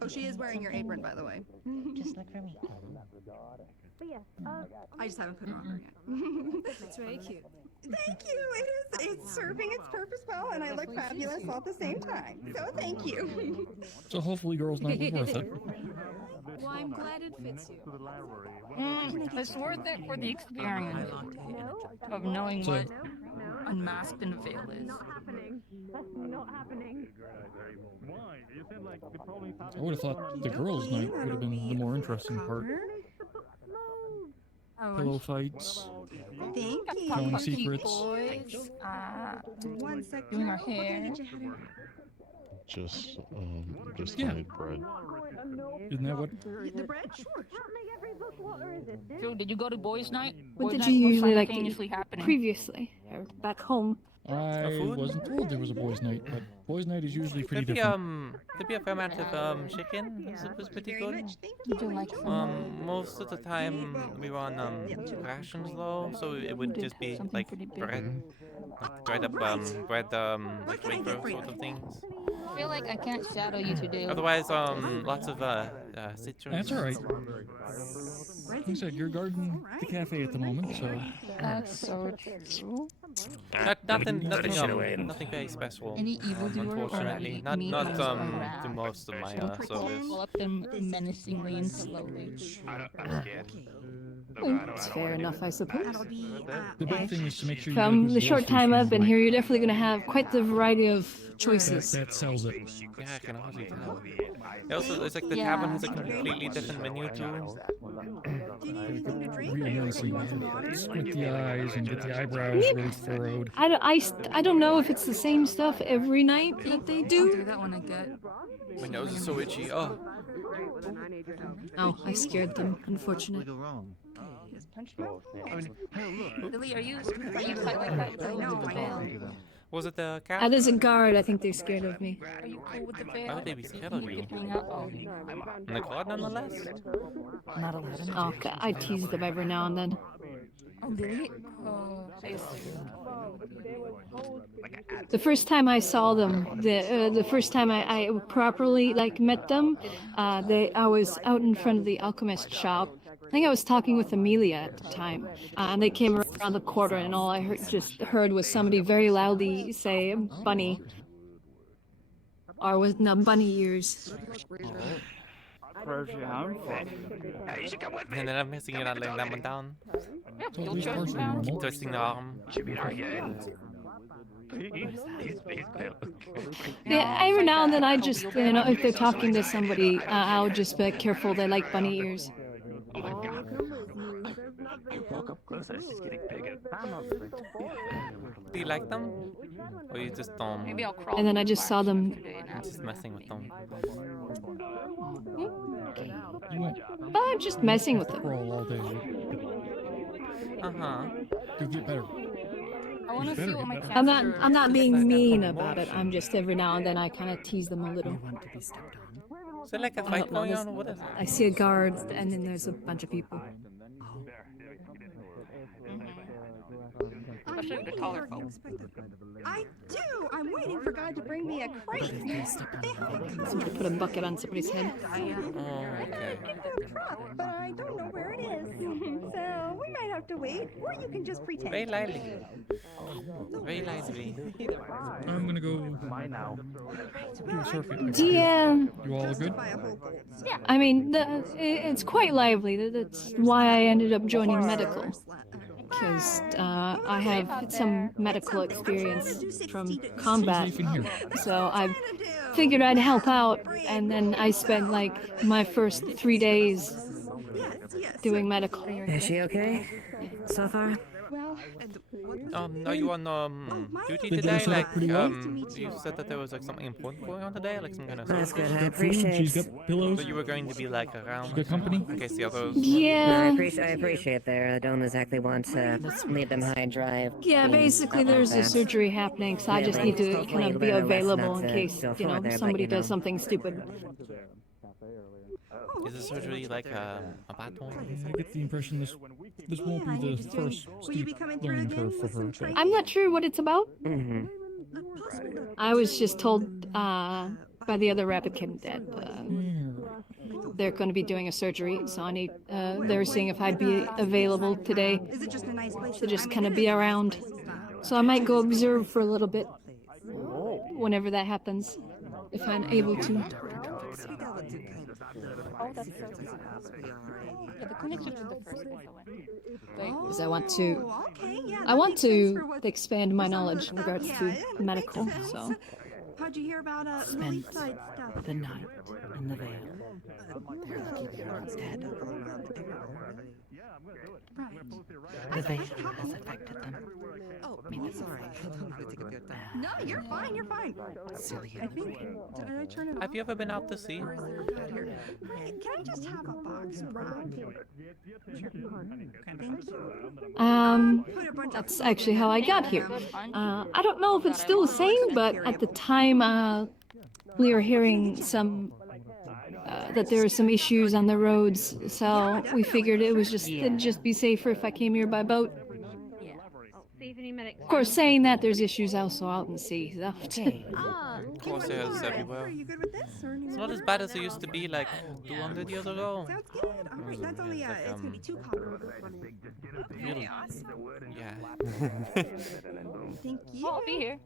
Oh, she is wearing your apron, by the way. Just look for me. I just haven't put it on her yet. That's very cute. Thank you. It's serving its purpose well, and I look fabulous all at the same time. So thank you. So hopefully girls night was worth it. Well, I'm glad it fits you. It's worth it for the experience of knowing So- what unmasked in the veil is. I would have thought the girls night would have been the more interesting part. Pillow fights, Thank you. telling secrets. Boys, 1 second. doing our What can I hair. get you, honey? Just Yeah. made bread. Isn't that what? The bread? Sure. So, did you go to boys' night? What Boys' did night you was usually like to simultaneously happening. previously? Or back home? I food? wasn't told there was a boys' night, but boys' night is usually pretty There'd be different. there'd be a fair amount of chicken. It was pretty Very good. much. Thank You you. do like some, Most of the time we were on rations though, so it would did just be something like pretty big. bread, bread up bread like can I get wafer for you? sort of things. I feel like I can't shadow you today. Otherwise, lots of citrus. That's all right. Bread's Like I said, you're guarding the cafe at the moment, so That's so true. Nothing very special. Any evildoer Unfortunately, or not meat to most of my service. Pull up them menacingly and slowly. It's fair enough, I suppose. That'll be, the big thing is to make sure you From get the good short roasting time I've been food. here, you're definitely going to have quite the variety of choices. That sells it. Yeah, I can hardly tell. Also, it's like the Yeah. tavern has a completely different menu too. do you need anything to drink? Real Or nicely, you want some water? squint the eyes and get the eyebrows really furrowed. I don't know if it's the same stuff every night that they I'll do do. that when I get. My nose is so itchy. Oh, Oh, I scared them, unfortunately. Lily, are you tight like that? I know, I know. was it the cat? As a guard, I think they're scared of me. Are you cool with the veil? Why would they be scared of you? Hang out? Oh, And the god, nonetheless. not allowed. Oh, I tease them every now and then. Oh, really? Oh, I see. The first time I saw them, the first time I properly met them, I was out in front of the alchemist shop. I think I was talking with Amelia at the time, and they came around the corner, and all I heard was somebody very loudly say "bunny," or with bunny ears. And then I'm missing it on laying that one down. Yeah, Totally you'll choke partially down. normal. Twisting the arm. Yeah, every now and then I just, if they're talking to somebody, I'll just be careful. They like bunny ears. Do you like them? Or you just Maybe I'll crawl. And then I just saw them. today and ask. just messing with them? You won't But I'm just messing with them. crawl all day. Uh-huh. You'll get better. I want to see what my I'm not being mean about it. I'm just every now and then I kind of tease them a little. Is there like a fight no, going this- on? Or what is it? I see a guard, and then there's a bunch of people. Especially the taller folks. I do. I'm waiting for God to bring me a crate. Somebody put a bucket on somebody's head. Oh, okay. Truck, but I don't know where it is. So we might have to wait, or you can just pretend. Very lively. Very lively. I'm gonna go do a circuit. DM. You all good? Buy a whole gold. So I mean, it's quite lively. That's why I ended up joining medical. Because I have some medical experience from combat. Safe in here. So I figured I'd help out, and then I spent my first 3 days yes. doing medical. Is she okay so far? Well, And what was Are you on my duty name is today? set up Like, pretty well? Nice to meet you you. said that there was like something important going on today, like some kind of That's good. celebration. I She's got food, appreciate. she's got pillows, So you were going to be like she's around got company. in case the others. Yeah. I appreciate there. I don't exactly want to leave them high and dry. Yeah, basically there's a surgery happening, so I just need to kind of be available in case, somebody does something stupid. Is the surgery like a bad one? I get the impression this won't be the first steep learning curve for her. but- I'm not sure what it's about. Mm-hmm. I was just told by the other rapid kid that they're going to be doing a surgery, so I need. They were seeing if I'd be available today Is it just a nice place to just kind of be around. So I might go observe for a little bit whenever that happens, if I'm able to. Oh, that's so easy. Yeah, the clinic's just the first place I went. Because I want to. Okay, yeah. I want to expand my knowledge in regards to medical. So. How'd you hear about Spent side stuff? the night in the Vale. They're lucky they're not dead. The Vale has affected them. Oh, sorry. No, you're fine. You're fine. Silly. I think. Did I turn it off? Have you ever been out to sea? Can I just have a box, Brad? Thank you. That's actually how I got here. I don't know if it's still the same, but at the time, we were hearing some that there were some issues on the roads, so we figured it'd just be safer if I came here by boat. See if any medics. Of course, saying that, there's issues also out in sea. So. Of course, there's everywhere. Are you good with this? Or It's not as bad as it used to be like 200 years ago. Sounds good. All right, that's only it's gonna be 2 copper. Really? Yeah. Thank you. Oh, I'll be here.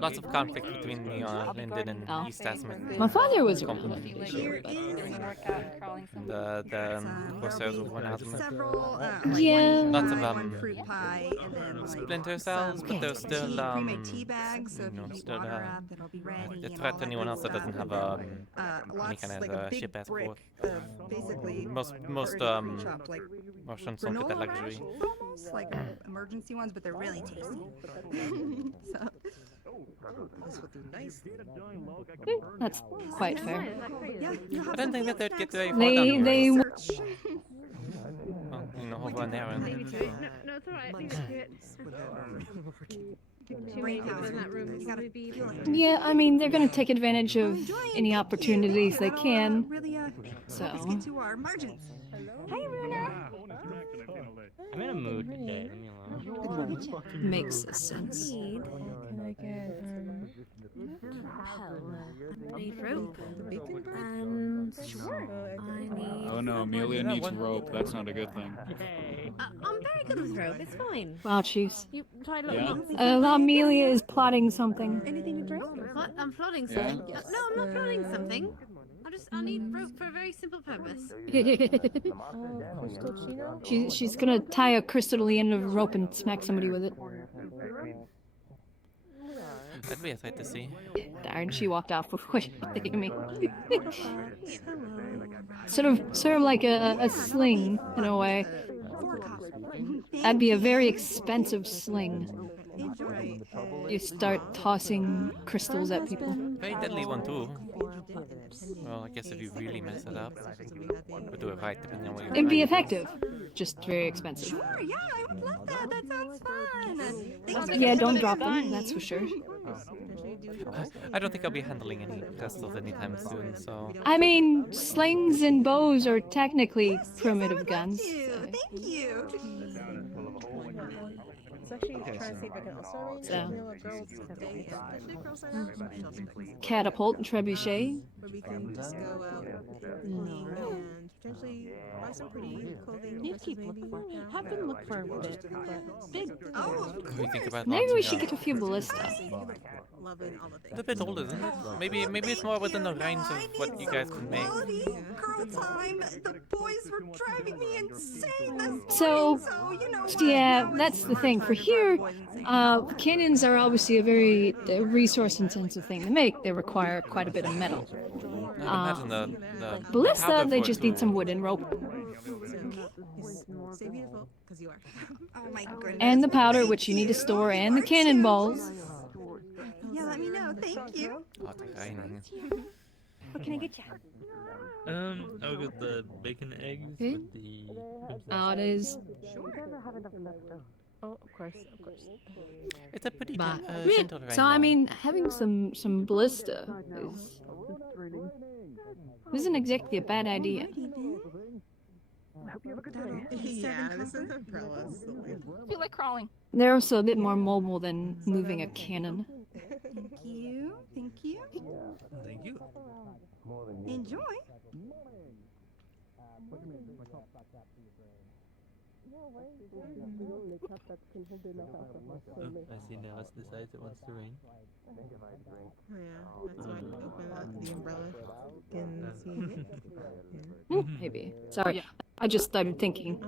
Lots of conflict between the Linden and East Asmund. My father was around. Here is Doing a workout and crawling somewhere. The Corsairs of One Asmund. several Yeah. Lots of one fruit pie and then like splinter cells, but there's still pre-made tea bags. So you if know, you need still water up, it'll be ready. a and threat all to that anyone good else that stuff. doesn't have any Lots kind like of a big ship brick export. of basically Most chopped, like Russians don't get that granola luxury. rations almost like emergency ones, but they're really tasty. So this will do nicely. That's quite fair. Yeah, you'll have I don't some think that field they'd get snacks very for far They- down. they- research. Well, you know, over there and No, it's alright. Leave it to it. Too many people in that room. You gotta Maybe feel it. Yeah, I mean, they're going to take advantage of any opportunities they That'll, can. really So. help us get to our margins. Hey, Runa. I'm in a mood today. Leave me alone. Makes sense. Can I get I need rope. And sure. I need. Oh no, Amelia needs rope. That's not a good thing. I'm very good with rope. It's fine. Wow, Chiefs. You try to Yeah? Amelia is plotting something. Anything to drink? What? I'm plotting Yeah? something. No, I'm not plotting something. I need rope for a very simple purpose. She's gonna tie a crystal to the end of a rope and smack somebody with it. that'd be a sight to see. Darn, she walked off before she could hear me. sort of like a sling in a way. 4 copper. That'd be a very expensive sling. Enjoy. You start tossing crystals at people. Very deadly one too. Well, I guess if you really mess it up, or do it right, depending on what you're It'd be trying. effective, just very expensive. Sure, yeah, I would love that. That sounds fun. Thanks for Yeah, the don't tip. drop them, that's for sure. I don't think I'll be handling any crystals anytime soon, so. I mean, slings and bows are technically primitive guns. Thank you. Actually trying to see if I can also arrange So. girls Catapult and trebuchet. But we can just go out and potentially buy some pretty clothing. You keep looking for. Have been looking for a bit, but big. Oh, What do you think about Maybe we launching should get a few ballista. loving all of it. It's a bit old, isn't it? Maybe it's more within the range of what you guys can make. Quality girl time. The boys were driving me insane this morning, So, you know what? yeah, Now that's it's the thing. For time here, boys insane. cannons are obviously a very resource-intensive thing to make. They require quite a bit of metal. I can imagine the Ballista, powder they for it just too. need some wood and rope. Stay beautiful. Oh, because you are. Oh my goodness. And the powder, which you need to store, and the cannonballs. Yeah, let me know. Thank you. Oh, the rein. What can I get you? I'll get the bacon eggs Okay. with the. Oh, it is. Oh, of course. It's a pretty But gentle rein. so I mean, having some blister is isn't exactly a bad idea. Yeah, this is umbrella. I feel like crawling. They're also a bit more mobile than moving a cannon. Thank you. Thank you. Thank you. Enjoy. I see now it decides it wants to rain. Oh, yeah, that's why I open up the umbrella. Can see it. Maybe. Sorry, I just started thinking.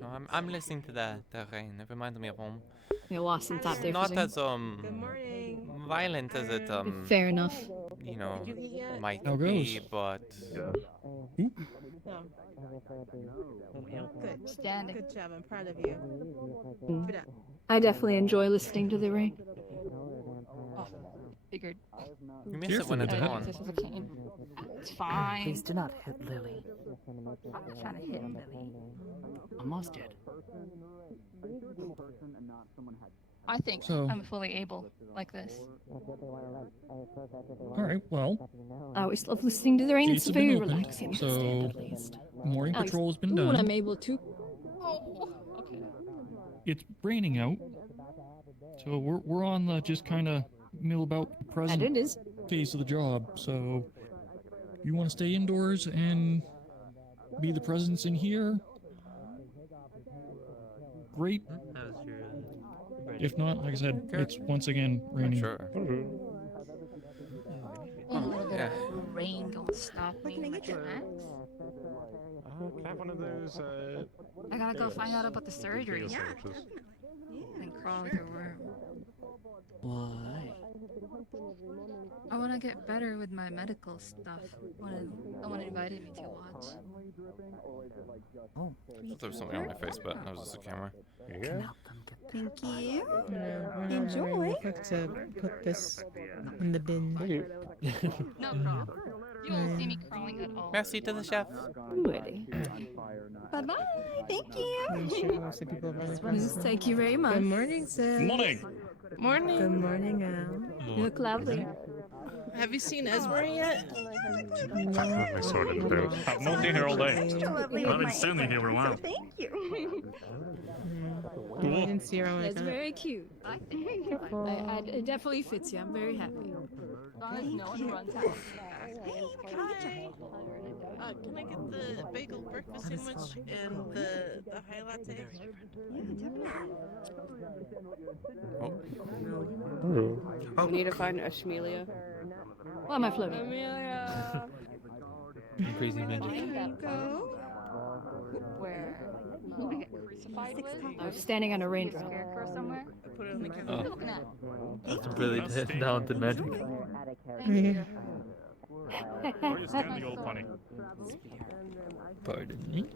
No, I'm listening to the rain. It reminds me of home. You're lost in thought there. Not Fuzzy. as Good morning. violent as it Fair enough. you know Did you eat yet? might How be, goes? but No. Good. Standing. Good job. I'm proud of you. Mm. Good up. I definitely enjoy listening to the rain. Oh, figured. you miss it when it's Careful, gone. This is a cane. It's fine. Please do not hit Lily. I'm not trying to hit Lily. Almost did. I think So- I'm fully able like this. Alright, well, I always love listening to the rain. gates It's have been very opened, relaxing. so morning At least patrol has been when I'm done. able to. Oh, okay. It's raining out, so we're on the just kind of mill about And present it is. phase of the job. So you want to stay indoors and be the presence in here? Great. How's your? If not, like I said, it's once again raining. Sure. Oh, yeah. Rain don't stop me in my tracks. Can I have one of those? I gotta go find out about the surgery. Yeah. And crawl with your worm. Why? I want to get better with my medical stuff. Someone invited me to watch. Oh, There's something on my face, but that was just a camera. can help them get there. Thank you. Enjoy. To put this in the bin. No problem. You won't see me crawling at all. Merci to the chef. Ready. Bye bye. Thank you. Thank you very much. Good morning, sir. Morning. Morning. Good morning, Al. You look lovely. Have you seen Esmer yet? I sorted it out. I've known you here all day. I've been standing here for a while. Thank you. I didn't see her when I That's got very cute. I think it's fine. It definitely fits you. I'm very happy. As long as no one runs out. Hi. Can I get the bagel breakfast sandwich and the high latte? Oh. We need to find Ashmelia. Why am I floating? Amelia. Crazy magic. Where I get crucified with? I was standing on a raindrop. Scarecrow somewhere? Put it on the counter. Oh, Look at that. that's really talented magic. Yeah. Where are you standing, old bunny? Pardon me.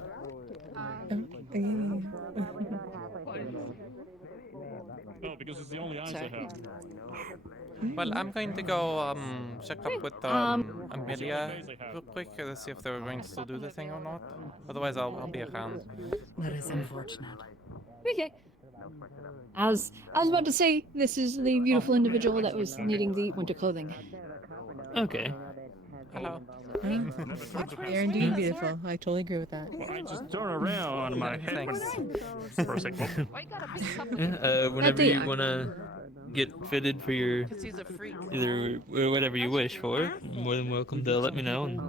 No, because it's the only eyes I have. Well, I'm going to go check up with Amelia real quick to see if they're going to still do the thing or not. Otherwise, I'll be around. That is unfortunate. Okay. I was about to say this is the beautiful individual that was needing the winter clothing. Okay. Hello. You're indeed beautiful. I totally agree with that. I just turn around and my head went for a second. Why you got a big cup of Yeah, whenever you wanna get fitted for your Because he's a freak. either whatever you wish for, you're more than welcome to let me know, and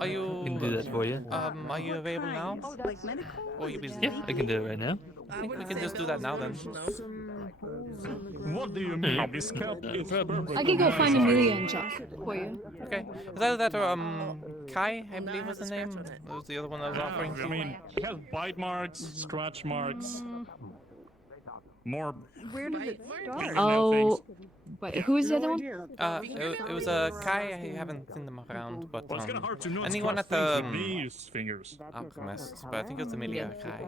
Are you? I can do that for you. Are you available now? Like medical? Or are you busy? Yeah, I can do it right now. I think we can just do that now then. What do you mean? This cup is perfect. I can go find Amelia and Chuck for you. Okay. Is either that or Kai, I believe was the name. That was the other one I was offering I to. mean, it has bite marks, scratch marks. More. Where does it start? Oh, wait, who is the other one? It was a Kai. I haven't seen them around, but Well, it's kind of hard to know anyone at things the with these fingers. alchemists, but I think it was Amelia Kai.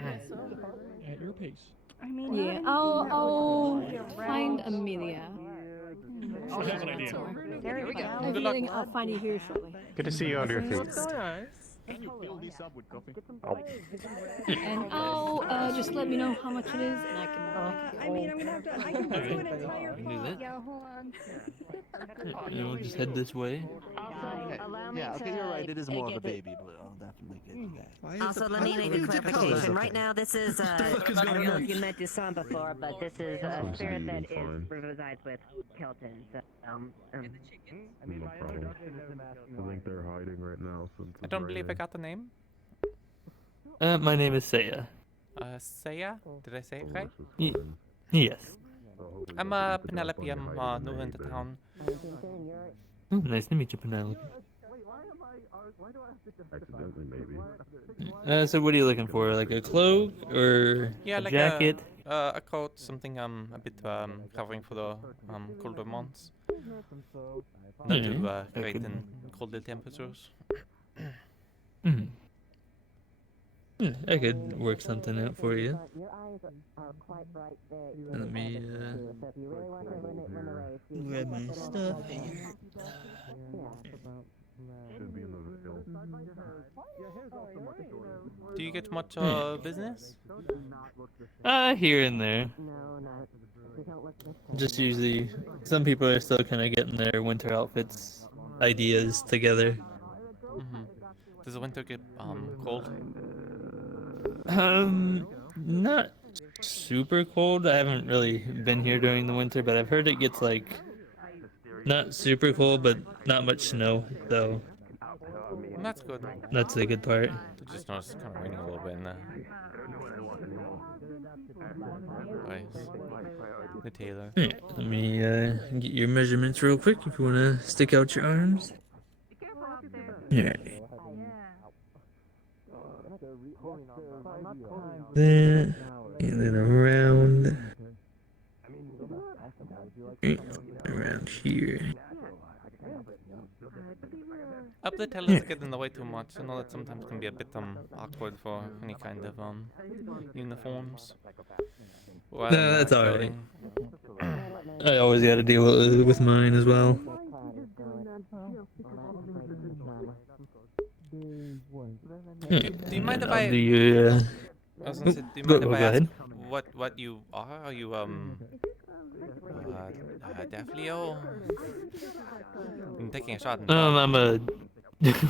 At your pace. I mean, Yeah, I'll find Amelia. I have an idea. There we go. I have a feeling I'll find you here shortly. Good to see you on your feet. Can you fill these up with coffee? And I'll just let me know how much it is, and I can. I mean, I'm gonna have to. I can do an entire can do pot. that. Yeah, hold on. You know, just head this way. Yeah, okay, you're right. It is more of a baby blue. I'll definitely get you that. Also, let me make a clarification. Right now, this is, I don't know if you met this song before, but this is a spirit that resides with Kelton. So, No problem. I think they're hiding right now. I don't believe I got the name. My name is Saya. Saya? Did I say it right? Yes. I'm Penelope. I'm new in the town. Oh, nice to meet you, Penelope. Accidentally, maybe. So what are you looking for? Like a cloak or Yeah, a like jacket? a coat, something a bit covering for the colder months. Not too great in colder temperatures. Hmm. Yeah, I could work something out for you. Let me grab my stuff here. Do you get much business? Here and there. Just usually, some people are still kind of getting their winter outfits ideas together. Does the winter get cold? Not super cold. I haven't really been here during the winter, but I've heard it gets like not super cold, but not much snow, so That's good. that's the good part. I just noticed it's kind of raining a little bit in the tailor. Yeah, let me get your measurements real quick if you want to stick out your arms. Yeah. That, and then around here. Up the tailors get in the way too much. I know that sometimes can be a bit awkward for any kind of uniforms. Well, No, that's alright. I always got to deal with mine as well. Do you mind if I? Do you, I was gonna say, do you mind if I ask ahead. what you are? Are you Defleo? I'm taking a shot. I'm a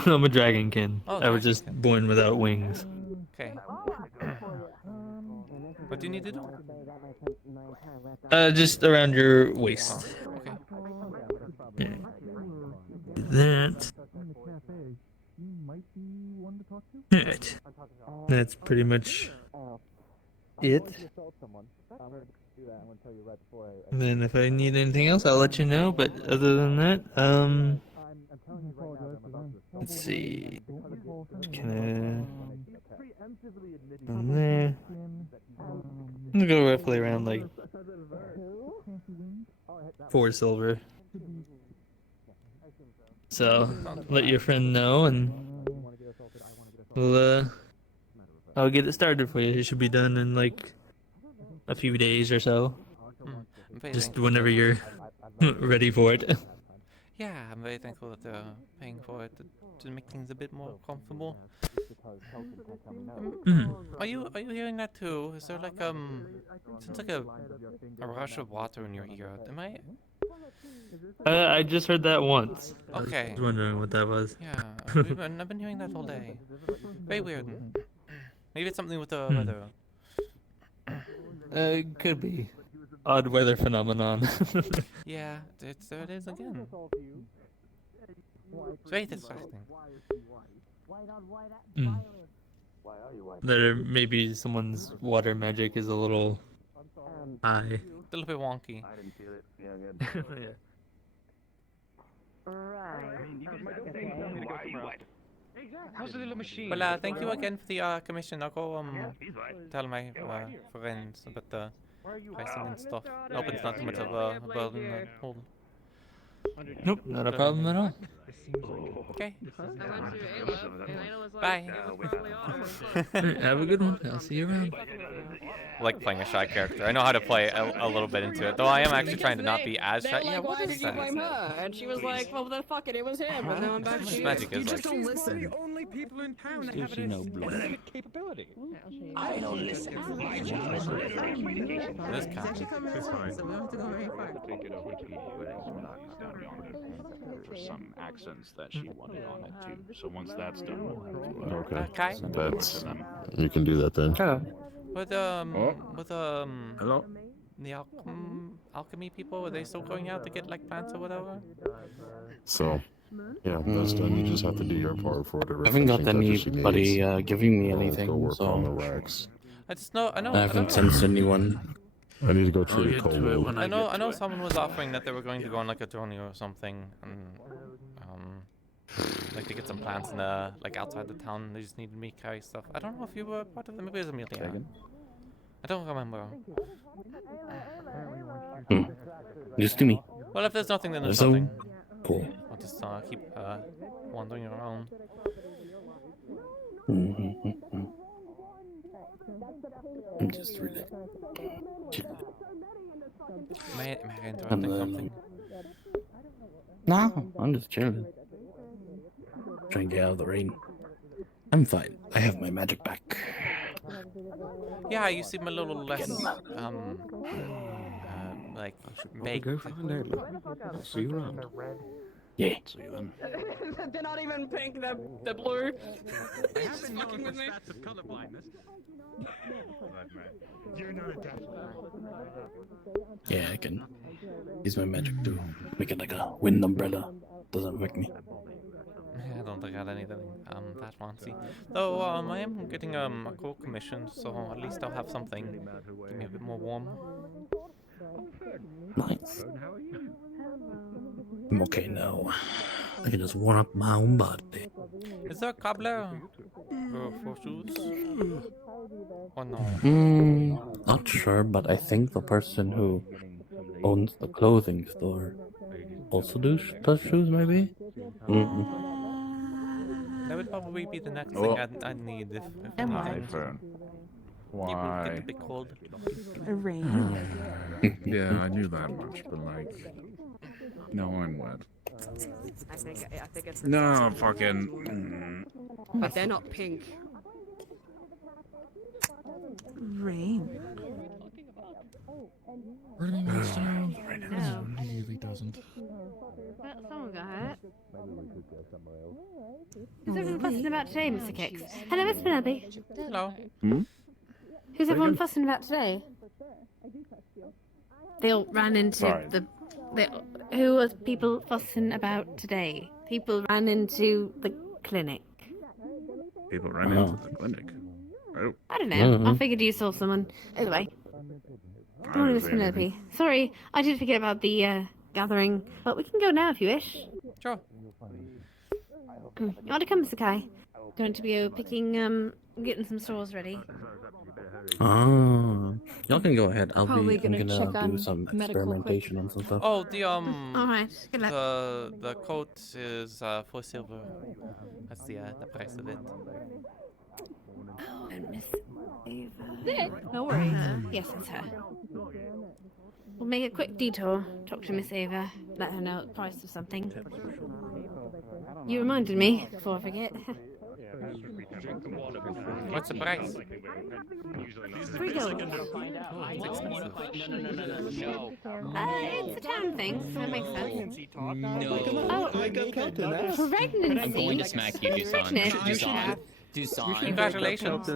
I'm a dragonkin. Oh, I was just born without wings. Okay. What do you need to do? Just around your waist. Okay. Yeah. That. Right. That's pretty much it. And then if I need anything else, I'll let you know. But other than that, let's see. Can I? From there. I'm gonna go roughly around like 4 silver. So let your friend know, and we'll I'll get it started for you. It should be done in like a few days or so. Just whenever you're ready for it. Yeah, I'm very thankful that they're paying for it to make things a bit more comfortable. Are you hearing that too? Is there like sounds like a rush of water in your ear? Am I? I just heard that once. Okay. I was wondering what that was. Yeah, I've been hearing that all day. Very weird. Maybe it's something with the weather. Could be. Odd weather phenomenon. Yeah, there it is again. It's very distracting. There maybe someone's water magic is a little high. A little bit wonky. Right. How's the little machine? Well, thank you again for the commission. I'll go tell my friends about the pricing and stuff. I hope it's not too much of a burden. Hold. Nope, not a problem at all. Okay. I went to Ayla, and Ayla was like, Bye. it was probably honors. Alright, have a good one. I'll see you around. I like playing a shy character. I know how to play a little bit into it, though I am actually trying to not be as shy. Yeah, what why is did you blame that? her? And she was like, well, then fuck it, it was him. And now I'm back to you. Magic is like. don't listen. The only people in town that Still have see no blood. an capability. I don't listen. My job is This He's kind. actually coming home, so we don't have to go very far. Take it over to you and knock it down for some accents that she wanted on it too. So once that's done, we'll have to, Okay. That's you can do that then. With Hello. the alchemy people, are they still going out to get like plants or whatever? So, yeah, that's done. You just have to do your part for whatever. I haven't got fetching touches she anybody needs. giving me Go anything, work on the so racks. I just know. I know. I haven't sensed anyone. I need to go treat a cold. I know someone was offering that they were going to go on like a journey or something, and like to get some plants in the like outside the town. They just needed me to carry stuff. I don't know if you were part of them. Maybe it was Amelia. I don't remember. Just to me. Well, if there's nothing, then there's So, nothing. cool. I'll just keep wandering around. I'm just really chilling. May I interrupting something? No, I'm just chilling. Trying to get out of the rain. I'm fine. I have my magic back. Yeah, you seem a little less like baked. Go find Ayla. I'll see you around. Yeah. see you then. They're not even pink, they're blue. I have been known for stats of colorblindness. You're not a deaf. Yeah, I can use my magic to make it like a wind umbrella. Doesn't affect me. I don't think I got anything that fancy. Though I am getting a cool commission, so at least I'll have something. Give me a bit more warm. Nice. I'm okay now. I can just warm up my own body. Is there a cobbler for shoes? Or no? Not sure, but I think the person who owns the clothing store also does shoes, maybe? That would probably be the next thing I'd need if anything. iPhone. It would get a Why? bit cold. Yeah, I knew that much, but like, no, I'm wet. I think it's No, fucking. But they're not pink. Rain. Part of me wants to know. No. It really doesn't. Well, someone got hurt. Who's everyone fussing about today, Mr. Kicks? Hello, Miss Penelope. Hello. Who's everyone fussing about today? They all ran into who was people fussing about today? People ran into the clinic. People ran into the clinic. Oh. I don't know. I figured you saw someone. Anyway. Good morning, Miss Penelope. Sorry, I did forget about the gathering, but we can go now if you wish. Sure. You want to come, Mr. Kai? Going to be picking, getting some straws ready. Ah, y'all can go ahead. I'm Probably gonna gonna check on do some medical experimentation on some stuff. Oh, the Alright, good luck. the coat is 4 silver. That's the price of it. Oh, and Miss Ava. No worries. Yes, it's her. We'll make a quick detour. Talk to Miss Ava. Let her know the price of something. You reminded me before I forget. What's the price? $3. It's expensive. It's a town thing, so that makes sense. No. Oh, pregnancy. I'm going to smack you, Dusan. Dusan. Congratulations.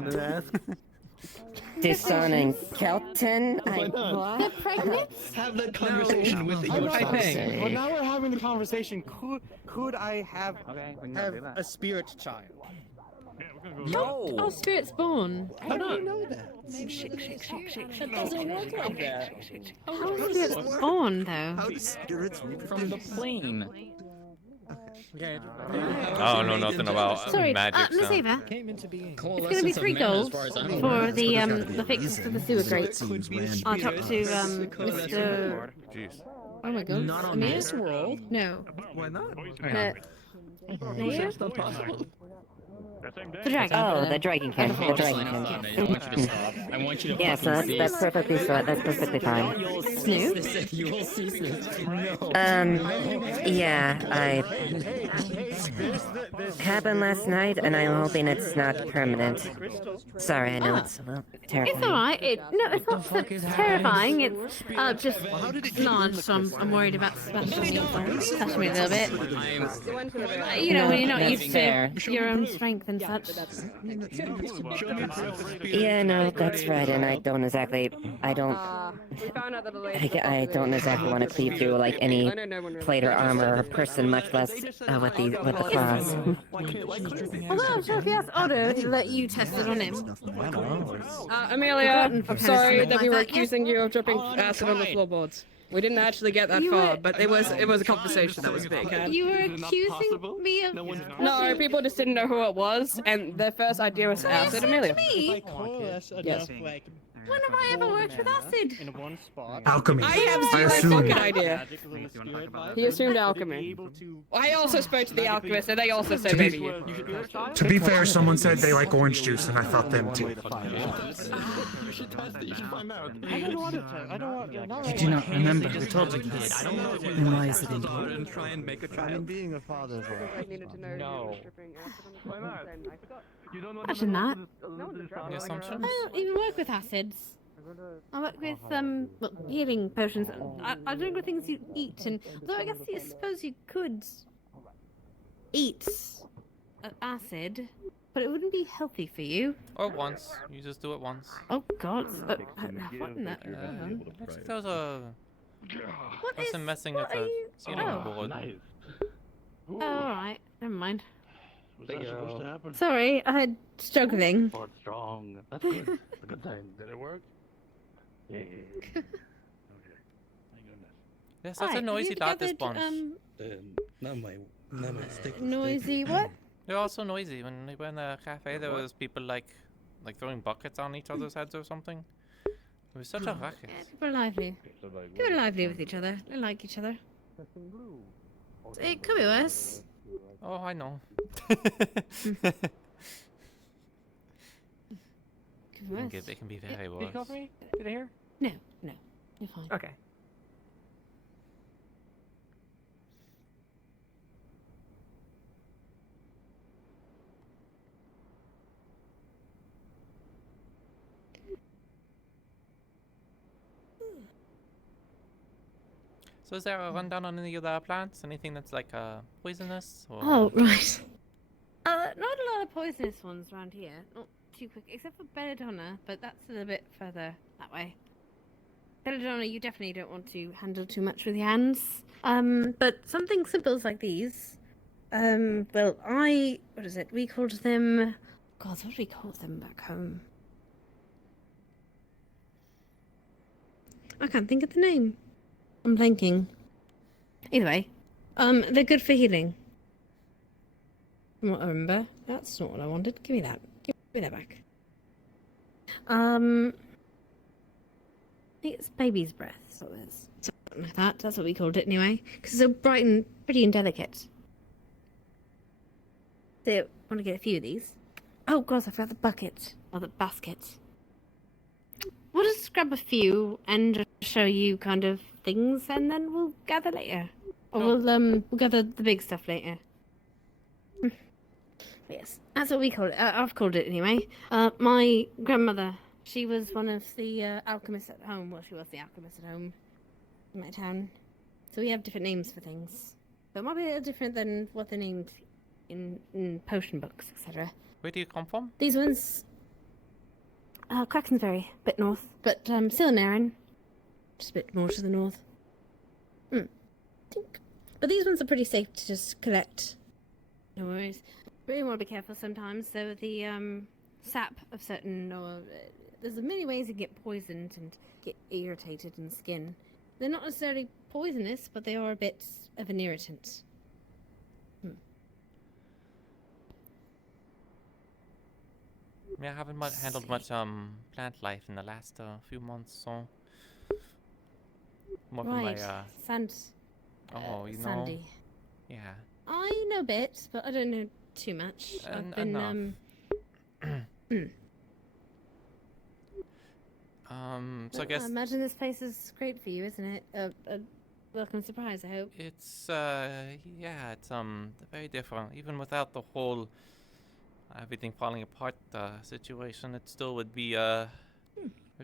Dusan and Kelton. They're pregnant? Have that conversation with your Well, now we're having the conversation. Could I have a spirit child? No. Oh, spirit's born. How do you know that? That doesn't work like that. How is spirit's born, though? How do spirits reproduce? From the plane. I don't know nothing about Sorry, magic. Miss So. Ava. Came into being. It's going to be 3 gold for the fixes to the sewer grate. I'll talk to Mr. Jeez. Oh my god. Not on Amir? this world. No. Why not? Mayor? The dragon. Oh, the dragon king. The dragon I king. want you to stop. I want you to Yes, that's perfectly that's perfectly fine. Snoop? You will cease this. No. Yeah, happened last night, and I'm hoping it's not permanent. Sorry, I know it's a little terrifying. It's alright. No, it's not so terrifying. It's just large, so I'm worried about smashing me a little bit. You know, when you're not used to your own strength and such. Yeah, no, that's right, and I don't exactly want to cleave through like any plate or armor or person, much less with the claws. Although I'm sure if you ask Otto, he'll let you test it on him. Amelia, I'm sorry that we were Like that, yeah? accusing you of dripping acid on the floorboards. We didn't actually get that far, but it was a conversation that was being had. You were accusing me of... No, people just didn't know who it was, and their first idea was acid. Amelia. Me? Yes. When have I ever worked with acid? Alchemy. I have zero fucking idea. He assumed alchemy. I also spoke to the alchemist, and they also said maybe you. To be fair, someone said they like orange juice, and I thought them too. You should test it. You should find out. I don't want to. I don't want. You do not remember who told you this. And why is it important? Try and make a child. Being a father. No. Imagine that. The assumption? I don't even work with acids. I work with healing potions. I don't know things you eat, and although I suppose you could eat acid, but it wouldn't be healthy for you. Or once. You just do it once. Oh God! What in that? That was a. What That's is? a messing What with are a you? sealing board. Oh, all right. Never mind. Was that supposed to happen? Sorry, I had struggling. Oh, it's strong. That's good. That's a good thing. Did it work? Yeah. Okay. Thank goodness. Yeah, such a noisy dot this bunch. Not my stick. Noisy what? They're also noisy. When we were in the cafe, there was people like throwing buckets on each other's heads or something. It was such a racket. Yeah, people are lively. People are lively with each other. They like each other. It could be worse. Oh, I know. It can be very worse. Did you call me? Did I hear? No, you're fine. Okay. So is there a rundown on any of the plants? Anything that's like poisonous? Or... Oh, right. Not a lot of poisonous ones around here. Not too quick, except for belladonna, but that's a little bit further that way. Belladonna, you definitely don't want to handle too much with your hands. But something simple like these. Well, what is it? We called them... God, what did we call them back home? I can't think of the name. I'm blanking. Either way, they're good for healing. From what I remember. That's not what I wanted. Give me that. Give me that back. I think it's baby's breath. So there's something like that. That's what we called it anyway. Because it's so bright and pretty and delicate. So, want to get a few of these? Oh, God, I forgot the bucket. Or the basket. We'll just grab a few and just show you kind of things, and then we'll gather later. Or we'll gather the big stuff later. Yes, that's what we call it. I've called it anyway. My grandmother, she was one of the alchemists at home. Well, she was the alchemist at home in my town. So we have different names for things. But it might be a little different than what they're named in potion books, etc. Where do you come from? These ones... Crackensbury, a bit north. But still in Erin. Just a bit more to the north. But these ones are pretty safe to just collect. No worries. Really want to be careful sometimes. So the sap of certain... there's many ways you get poisoned and get irritated in skin. They're not necessarily poisonous, but they are a bit of an irritant. Yeah, I haven't handled much plant life in the last few months, so more from my Right. Oh, you know. Sandy. Yeah. I know bits, but I don't know too much. I've been Enough. So I guess I imagine this place is great for you, isn't it? A welcome surprise, I hope. it's yeah, it's very different. Even without the whole everything falling apart situation, it still would be a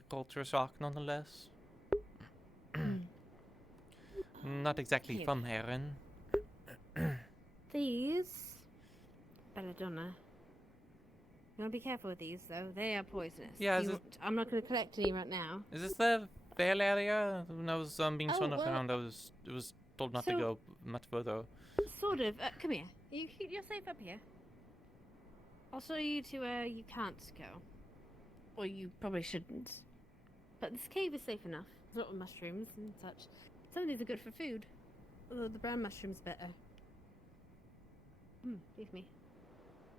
culture shock nonetheless. Not exactly Cute. from Heron. These belladonna. You want to be careful with these, though. They are poisonous. Yeah, I'm not going to collect any right now. Is this the Vale area? When I was being shown around, it was told not to go much further. Sort of. Come here. You're safe up here. I'll show you to where you can't go. Or you probably shouldn't. But this cave is safe enough. There's a lot of mushrooms and such. Some of these are good for food. Although the brown mushroom's better. Excuse me.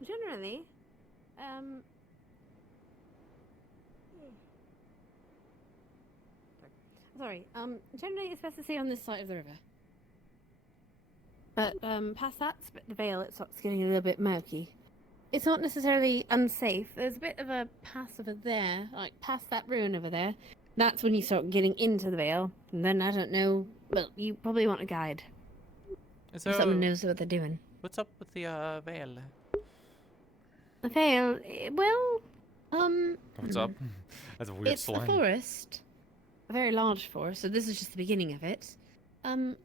Generally, generally it's best to stay on this side of the river. But past that, the Vale, it starts getting a little bit murky. It's not necessarily unsafe. There's a bit of a pass over there, like past that ruin over there. That's when you start getting into the Vale. And then, I don't know, well, you probably want a guide. If someone knows what they're doing. What's up with the Vale? The Vale, well, What's up? That's a weird it's slang. a forest. A very large forest, so this is just the beginning of it. And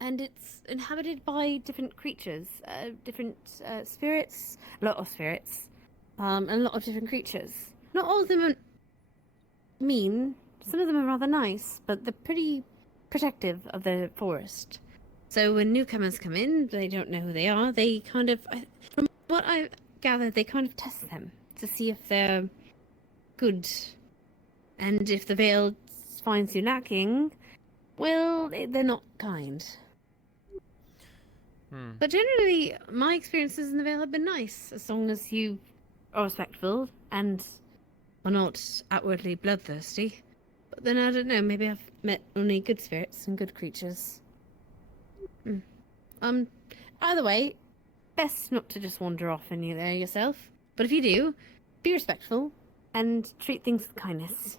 it's inhabited by different creatures, different spirits, a lot of spirits, and a lot of different creatures. Not all of them are mean. Some of them are rather nice, but they're pretty protective of the forest. So when newcomers come in, they don't know who they are. They kind of, from what I gathered, they kind of test them to see if they're good. And if the Vale finds you lacking, well, they're not kind. But generally, my experiences in the Vale have been nice, as long as you are respectful and are not outwardly bloodthirsty. But then, I don't know, maybe I've met only good spirits and good creatures. Either way, best not to just wander off in there yourself. But if you do, be respectful and treat things with kindness.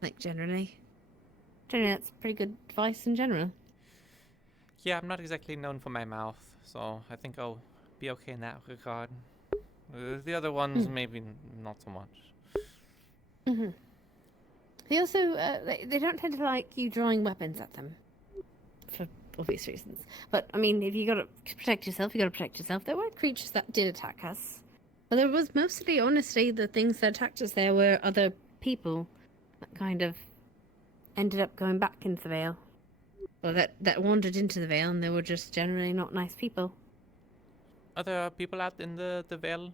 Like, generally. Generally, that's pretty good advice in general. Yeah, I'm not exactly known for my mouth, so I think I'll be okay in that regard. The other ones, maybe not so much. They also, they don't tend to like you drawing weapons at them. For obvious reasons. But, I mean, if you gotta protect yourself, you gotta protect yourself. There were creatures that did attack us. But there was mostly, honestly, the things that attacked us there were other people that kind of ended up going back into the Vale. Or that wandered into the Vale, and they were just generally not nice people. Are there people out in the Vale?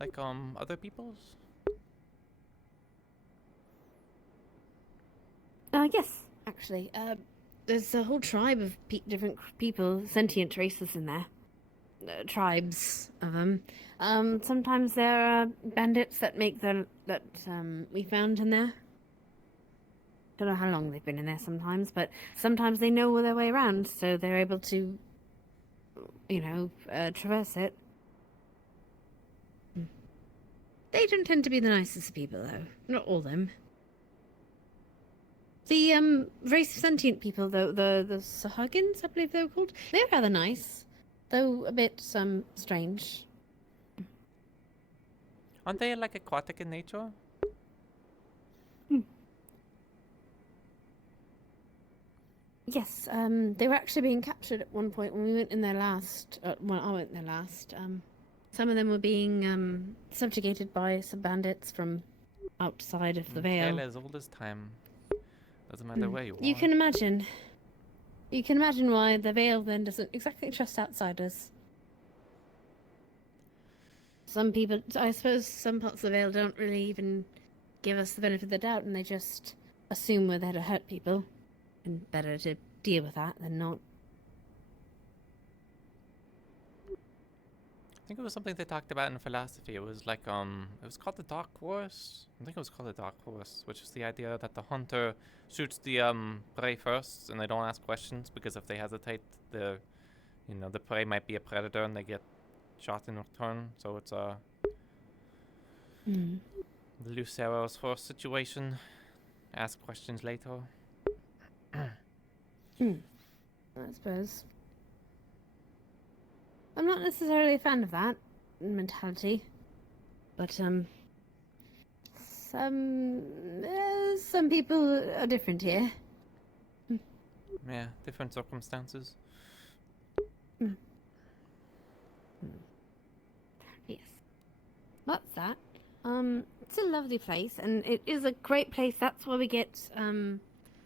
Like, other peoples? Yes, actually. There's a whole tribe of different people, sentient races in there. Tribes of them. Sometimes there are bandits that make that we found in there. Don't know how long they've been in there sometimes, but sometimes they know their way around, so they're able to, traverse it. They don't tend to be the nicest people, though. Not all of them. The race of sentient people, though, the Sahagins, I believe they were called, they're rather nice, though a bit strange. Aren't they like aquatic in nature? Yes, they were actually being captured at one point when we went in there last. Well, I went there last. Some of them were being subjugated by some bandits from outside of the Vale. Vale as old as time. Doesn't matter where you are. You can imagine. You can imagine why the Vale then doesn't exactly trust outsiders. Some people, I suppose some parts of the Vale don't really even give us the benefit of the doubt, and they just assume we're there to hurt people. And better to deal with that than not. think it was something they talked about in philosophy. It was like it was called the Dark Force. I think it was called the Dark Force, which is the idea that the hunter shoots the prey first, and they don't ask questions because if they hesitate, the prey might be a predator, and they get shot in return. So it's a the loose arrows first situation. Ask questions later. I suppose. I'm not necessarily a fan of that mentality, but some people are different here. Yeah, different circumstances. Yes. What's that? It's a lovely place, and it is a great place. That's where we get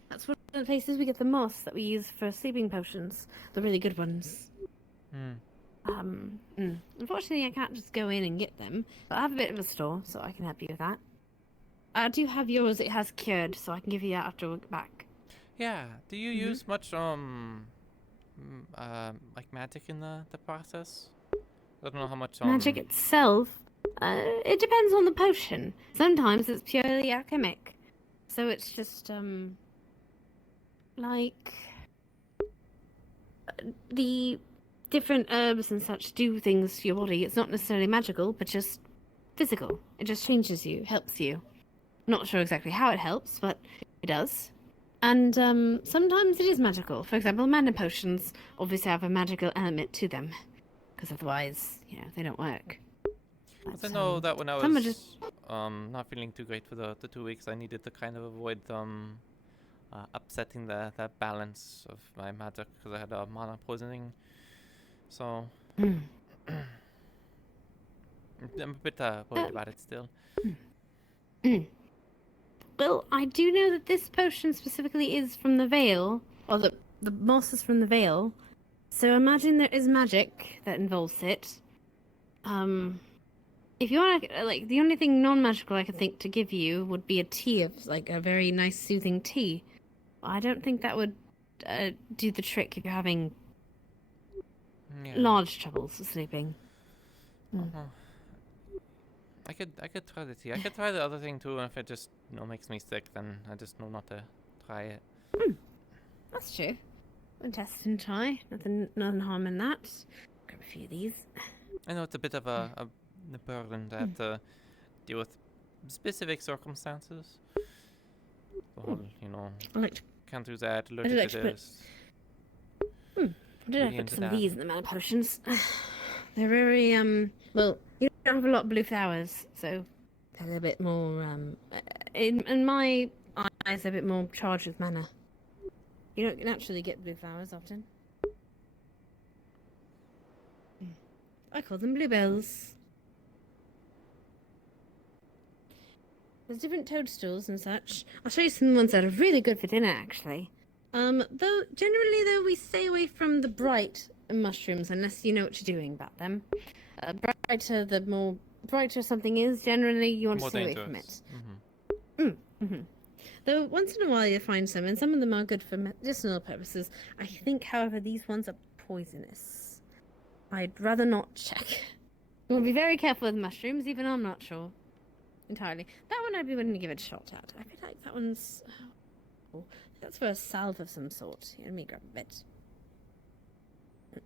that's one of the places we get the moss that we use for sleeping potions, the really good ones. Unfortunately, I can't just go in and get them, but I have a bit of a store, so I can help you with that. I do have yours. It has cured, so I can give you that after we get back. Yeah. Do you use much like magic in the process? I don't know how much Magic itself, it depends on the potion. Sometimes it's purely alchemic, so it's just like the different herbs and such do things to your body. It's not necessarily magical, but just physical. It just changes you, helps you. Not sure exactly how it helps, but it does. And sometimes it is magical. For example, mana potions obviously have a magical element to them, because otherwise, they don't work. I know that when I was not feeling too great for the 2 weeks, I needed to kind of avoid upsetting the balance of my magic because I had mana poisoning. So I'm a bit worried about it still. Well, I do know that this potion specifically is from the Veil, or the moss is from the Veil. So imagine there is magic that involves it. If you want to, like, the only thing non-magical I could think to give you would be a tea of, like, a very nice soothing tea. I don't think that would do the trick if you're having large troubles sleeping. I could try the tea. I could try the other thing too, and if it just makes me sick, then I just know not to try it. That's true. Test and try. Nothing harm in that. Grab a few of these. I know it's a bit of a burden to have to deal with specific circumstances. The whole, can't do that, allergic to this. I did put some of these in the mana potions. They're very, well, you don't have a lot of blue flowers, so they're a bit more, in my eyes, they're a bit more charged with mana. You don't naturally get blue flowers often. I call them bluebells. There's different toadstools and such. I'll show you some ones that are really good for dinner, actually. Though generally, we stay away from the bright mushrooms unless you know what you're doing about them. The more brighter something is, generally you want to stay away from it. Though once in a while you find some, and some of them are good for medicinal purposes. I think, however, these ones are poisonous. I'd rather not check. We'll be very careful with mushrooms, even I'm not sure entirely. That one I'd be willing to give it a shot at. I feel like that one's... that's for a salve of some sort. Let me grab a bit.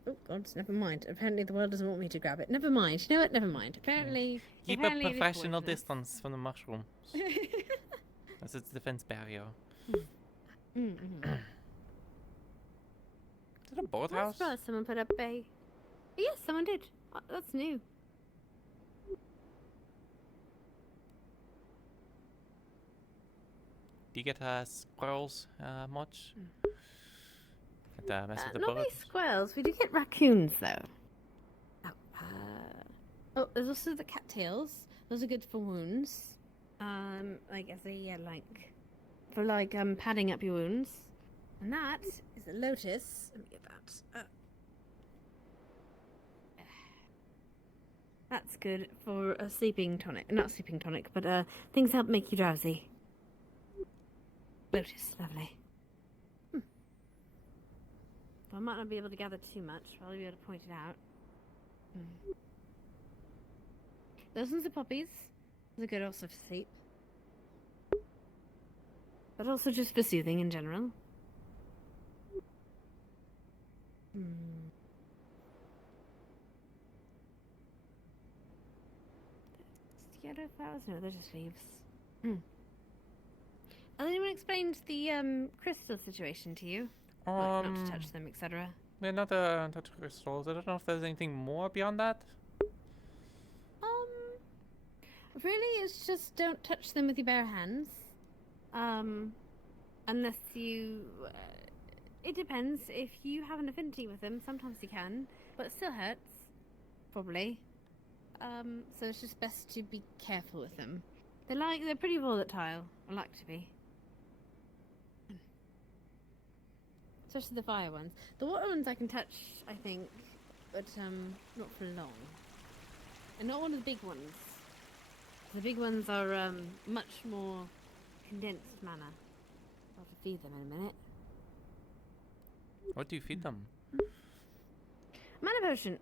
Oh, God, never mind. Apparently the world doesn't want me to grab it. Never mind. You know what? Never mind. Apparently... Keep a professional distance from the mushrooms. That's its defense barrier. Is it a boathouse? I suppose someone put up a... Yes, someone did. That's new. Do you get squirrels much? Mess with the Not many birds? squirrels. We do get raccoons, though. Oh, there's also the cattails. Those are good for wounds. Like as a for padding up your wounds. And that is a lotus. Let me get that. That's good for a sleeping tonic. Not sleeping tonic, but things help make you drowsy. Lotus, lovely. I might not be able to gather too much, but I'll be able to point it out. Those ones are poppies. They're good also for sleep. But also just for soothing in general. Yellow flowers? No, they're just leaves. Has anyone explained the crystal situation to you? Like not to touch them, etc. Yeah, not touch crystals. I don't know if there's anything more beyond that. Really, it's just don't touch them with your bare hands. Unless you... it depends. If you have an affinity with them, sometimes you can. But it still hurts. Probably. So it's just best to be careful with them. They're pretty volatile. I like to be. Especially the fire ones. The water ones I can touch, I think. But, not for long. And not one of the big ones. The big ones are much more condensed mana. I'll have to feed them in a minute. What do you feed them? Mana potion.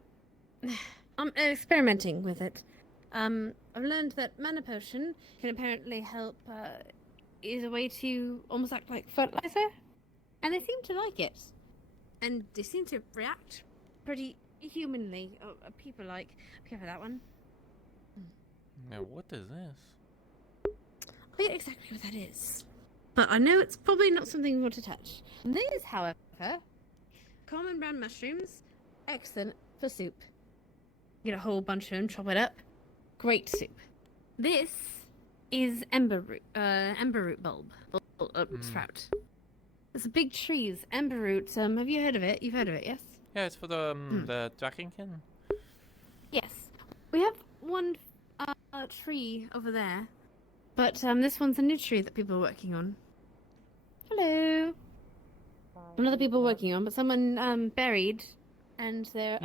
I'm experimenting with it. I've learned that mana potion can apparently help. Is a way to almost act like fertilizer, and they seem to like it, and they seem to react pretty humanly. People like. Be careful that one. Now, what is this? I forget exactly what that is. But I know it's probably not something we want to touch. These, however, common brown mushrooms, excellent for soup. Get a whole bunch of them, chop it up. Great soup. This is ember root bulb. Sprout. It's a big trees, ember root. Have you heard of it? You've heard of it, yes? Yeah, it's for the Dragonkin. Yes. We have one tree over there, but this one's a new tree that people are working on. Hello. Not other people working on, but someone buried, and they're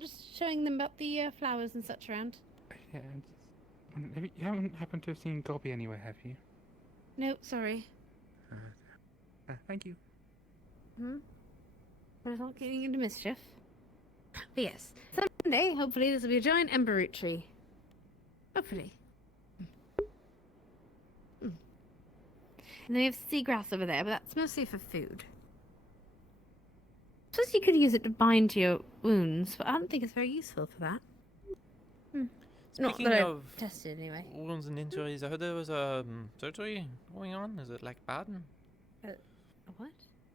just showing them about the flowers and such around. Yeah, you haven't happened to have seen Gobby anywhere, have you? No, sorry. Thank you. But it's not getting into mischief. But yes, someday, hopefully, this will be a giant ember root tree. Hopefully. And then we have seagrass over there, but that's mostly for food. I suppose you could use it to bind to your wounds, but I don't think it's very useful for that. Speaking Not that of I've tested anyway. wounds and injuries, I heard there was a surgery going on. Is it like bad? What?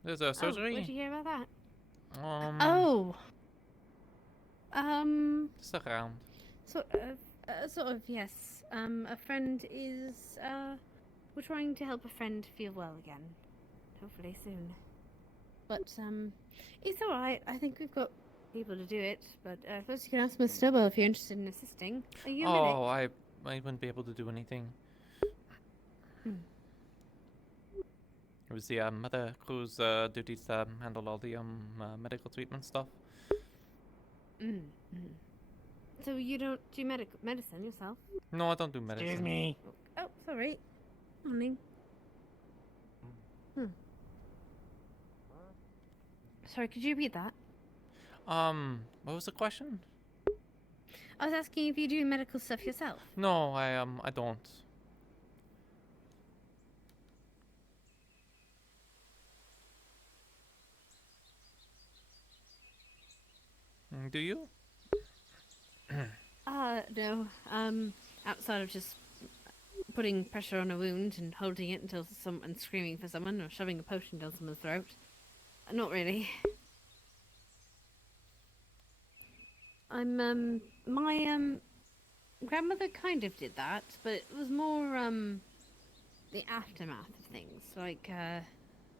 There's a surgery. Oh, where'd you hear about that? Just around. Sort of, yes. A friend is, we're trying to help a friend feel well again. Hopefully soon. But, it's alright. I think we've got people to do it. But, first you can ask Miss Snowball if you're interested in assisting. Are you a medic? I wouldn't be able to do anything. It was the Mother Crew's duties to handle all the medical treatment stuff. So you don't do medicine yourself? No, I don't do medicine. Excuse me. Oh, sorry. Morning. Sorry, could you repeat that? What was the question? I was asking if you do medical stuff yourself. No, I don't. Do you? No. Outside of just putting pressure on a wound and holding it until someone's screaming for someone or shoving a potion down someone's throat. Not really. My grandmother kind of did that, but it was more the aftermath of things, like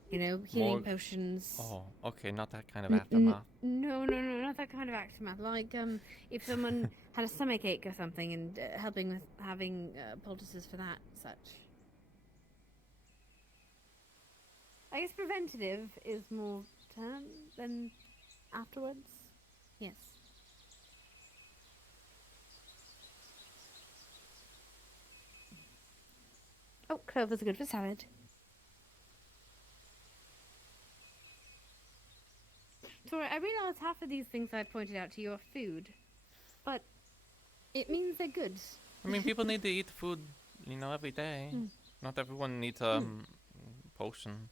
healing potions. Oh, okay, not that kind of aftermath. No, not that kind of aftermath. Like if someone had a stomach ache or something, and helping with having poultices for that, and such. I guess preventative is more term than afterwards. Yes. Oh, clovers are good for salad. Sorry, I realise half of these things I pointed out to you are food, but it means they're good. I mean, people need to eat food, you know, every day. Not everyone needs potion.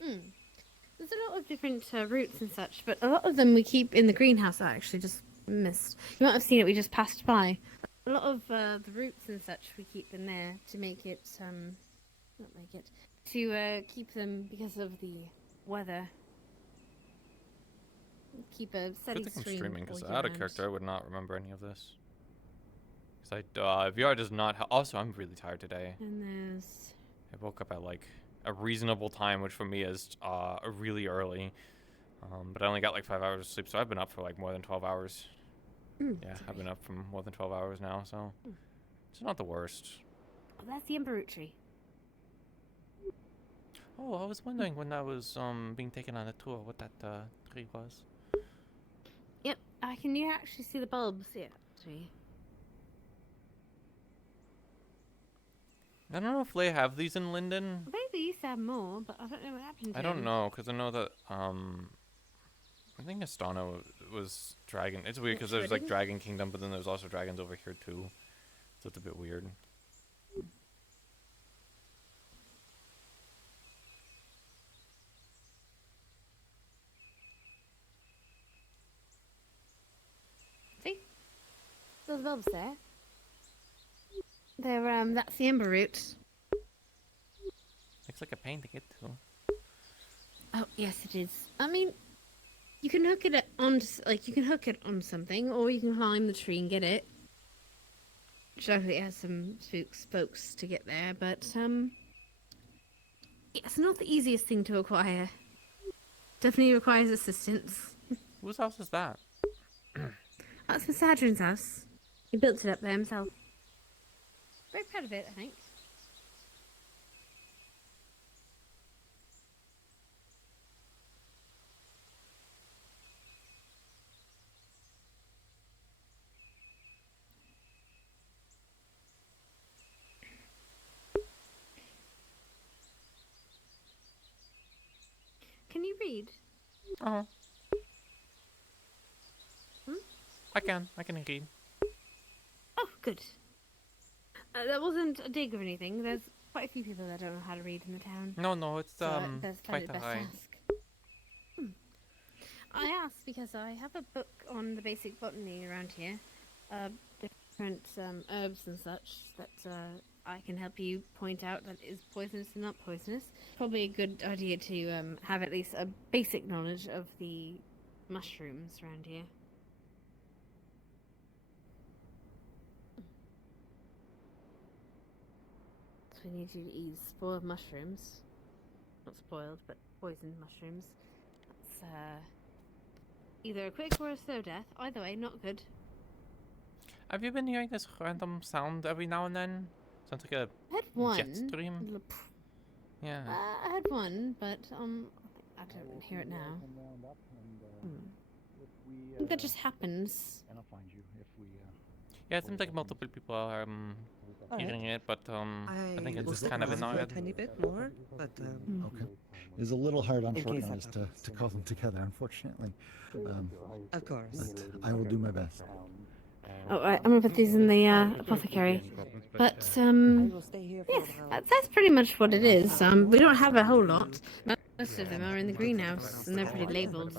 There's a lot of different roots and such, but a lot of them we keep in the greenhouse. I actually just missed. You might have seen it. We just passed by. A lot of the roots and such we keep in there to make it to keep them because of the weather. Keep a steady Good thing I'm stream. streaming, because all year out of round. character, I would not remember any of this. Because VR does not. Also, I'm really tired today. And there's. I woke up at like a reasonable time, which for me is really early. But I only got like 5 hours of sleep, so I've been up for like more than 12 hours. Yeah, I've been up for more than 12 hours now, so it's not the worst. Oh, that's the emperor tree. Oh, I was wondering when that was being taken on a tour, what that tree was. Yep, I can actually see the bulbs here. Actually. I don't know if they have these in Linden. I think they used to have more, but I don't know what happened to I don't them. know, because I know that I think Astana was dragon. It's weird because there's like Dragon Kingdom, but then there's also dragons over here too, so it's a bit weird. See? Those bulbs there. They're that's the ember root. Looks like a pain to get to. Oh yes, it is. I mean, you can hook it on, like you can hook it on something, or you can climb the tree and get it. Which luckily it has some spokes to get there, but it's not the easiest thing to acquire. Definitely requires assistance. Whose house is that? That's Mr. Hadron's house. He built it up there himself. Very proud of it, I think. Can you read? Oh. I can read. Oh, good. That wasn't a dig or anything. There's quite a few people that don't know how to read in the town. No, it's So, that's probably quite the best high. ask. I asked because I have a book on the basic botany around here, different herbs and such that I can help you point out that is poisonous and not poisonous. Probably a good idea to have at least a basic knowledge of the mushrooms around here. So we need you to eat spoiled mushrooms. Not spoiled, but poisoned mushrooms. That's either a quick or a slow death. Either way, not good. Have you been hearing this random sound every now and then? Sounds like a I had one. jet stream. Yeah. I had one, but I don't hear it now. I think that just happens. Yeah, it seems like multiple people are hearing it, but I think it's just kind of a annoying. tiny bit more, but Okay. It's a little hard on In short case notice to call them together, unfortunately. Of course. But I will do my best. Oh, right, I'm gonna put these in the apothecary. But yes, that's pretty much what it is. We don't have a whole lot. Most of them are in the greenhouse, and they're pretty labelled.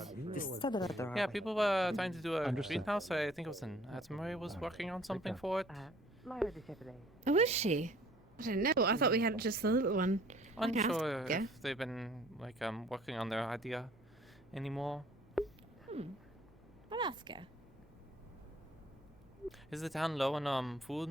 Yeah, people were trying to do a Understood. greenhouse. I think it was in Atmari was working on something for it. Oh, is she? I don't know. I thought we had just the little one. Unsure Yeah. if they've been like working on their idea anymore. I'll ask her. Is the town low on food?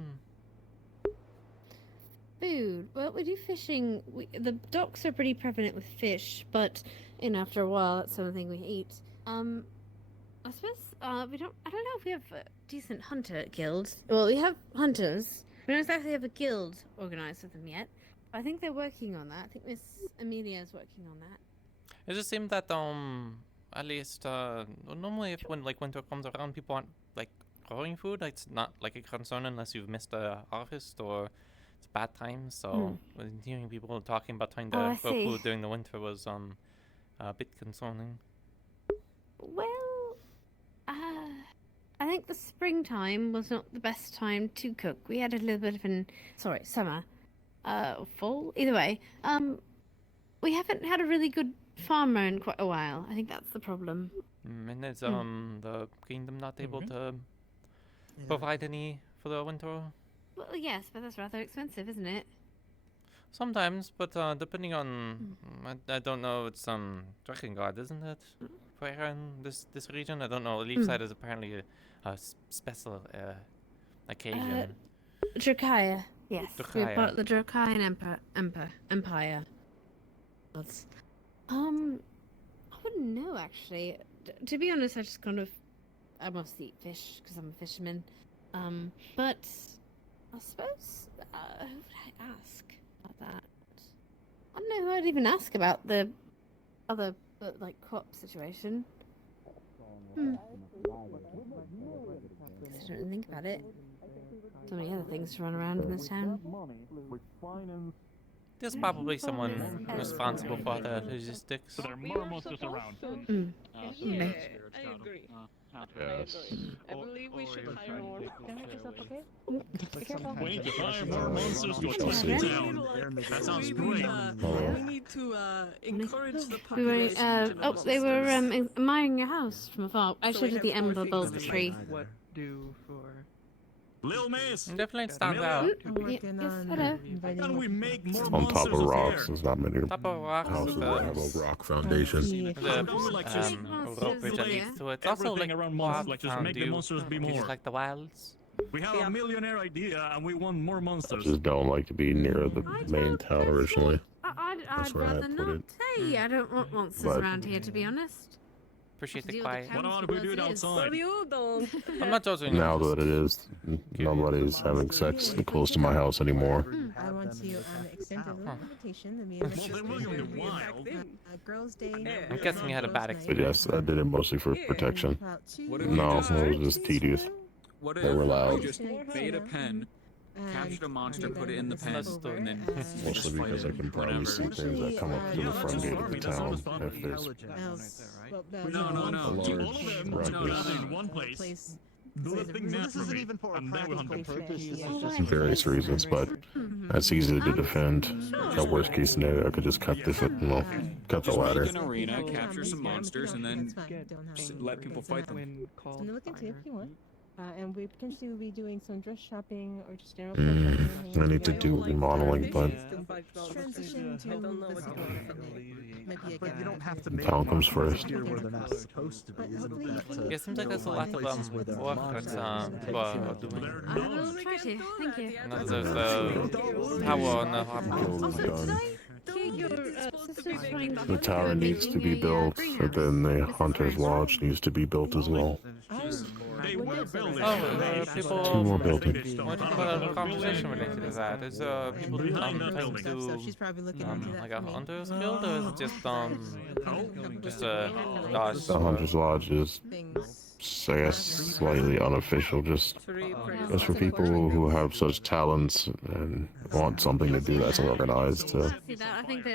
Food. Well, we do fishing. The docks are pretty prevalent with fish, but after a while, that's something we eat. I suppose we don't. I don't know if we have a decent hunter guild. Well, we have hunters. We don't exactly have a guild organized with them yet. I think they're working on that. I think Miss Amelia is working on that. It just seemed that at least normally if when like winter comes around, people aren't like growing food. Like, it's not like a concern unless you've missed a harvest or it's bad times. So when hearing people talking about trying to grow food during the winter was a bit concerning. Well, I think the springtime was not the best time to cook. We had a little bit of summer, fall. Either way, we haven't had a really good farmer in quite a while. I think that's the problem. And is the kingdom not able to provide any for the winter? Well, yes, but that's rather expensive, isn't it? Sometimes, but depending on, I don't know. It's Dragon God, isn't it? For here in this region, I don't know. Leafside is apparently a special occasion. Dracaya, yes. We're Dracaya. part of the Dracayan Empire. That's, I wouldn't know actually. To be honest, I mostly eat fish because I'm a fisherman. But I suppose who would I ask about that? I don't know who I'd even ask about the other crop situation. I don't really think about it. So many other things to run around in this town. There's probably someone responsible for the logistics. So there are more monsters around. Yeah, I agree. Yes. I believe we should hire more. We need to hire more monsters to attack the town. That sounds great. We need to encourage the population. They were admiring your house from afar. I showed you the ember bulb tree. What do for? Lil Miss! Definitely stands out. Yes, hello. Can we make more On monsters top of rocks, here? there's not many Top of rocks houses with that have a rock foundation. rope bridge that leads to it. It's also Everything like around monsters, like just make the do monsters be you more. just like the wilds. We have a millionaire idea and we want more I monsters. just don't like to be near the main town originally. I'd That's where I rather put not. it. Hey, I don't want monsters But- around here, to be honest. Appreciate the Deal with quiet. What about if we do it outside? I'm not judging you. Now that it is, nobody's having sex close to my house anymore. I want to extend a little invitation. Well, then we're gonna be wild. Girls' Day. I'm guessing you had a bad But experience. yes, I did it mostly for protection. No, it was just tedious. What They were loud. Just made a pen, captured a monster, put it in the pen, and then Mostly just fight because I it can probably whenever. see things that come up to the front gate of the town if there's No. a All large of them ruckus. gather in one place. Do the thing naturally, and then we hunt them. Various reasons, but that's easy to defend. The worst case scenario, I could just cut cut the ladder. Make an arena, capture some monsters, and then let people fight them. Something to look into if you want. And we potentially will be doing some dress shopping or just general shopping. I need to do remodeling, but Transition to But you don't have to town comes first. where they're not supposed to be. Yeah, it seems like there's a lot of work that's people are doing. I will try to. Thank you. And then there's the tower on the harbor. The tower needs to be built, and then the Hunter's Lodge needs to be built as well. They were building. People. Two more buildings. What about a conversation related to that? Is people Behind that trying building. So she's probably looking into that like for a me. hunter's guild, or is it just a dodge? The Hunter's Lodge is, I guess, slightly unofficial, just for people who have such talents and want something to do that's organized to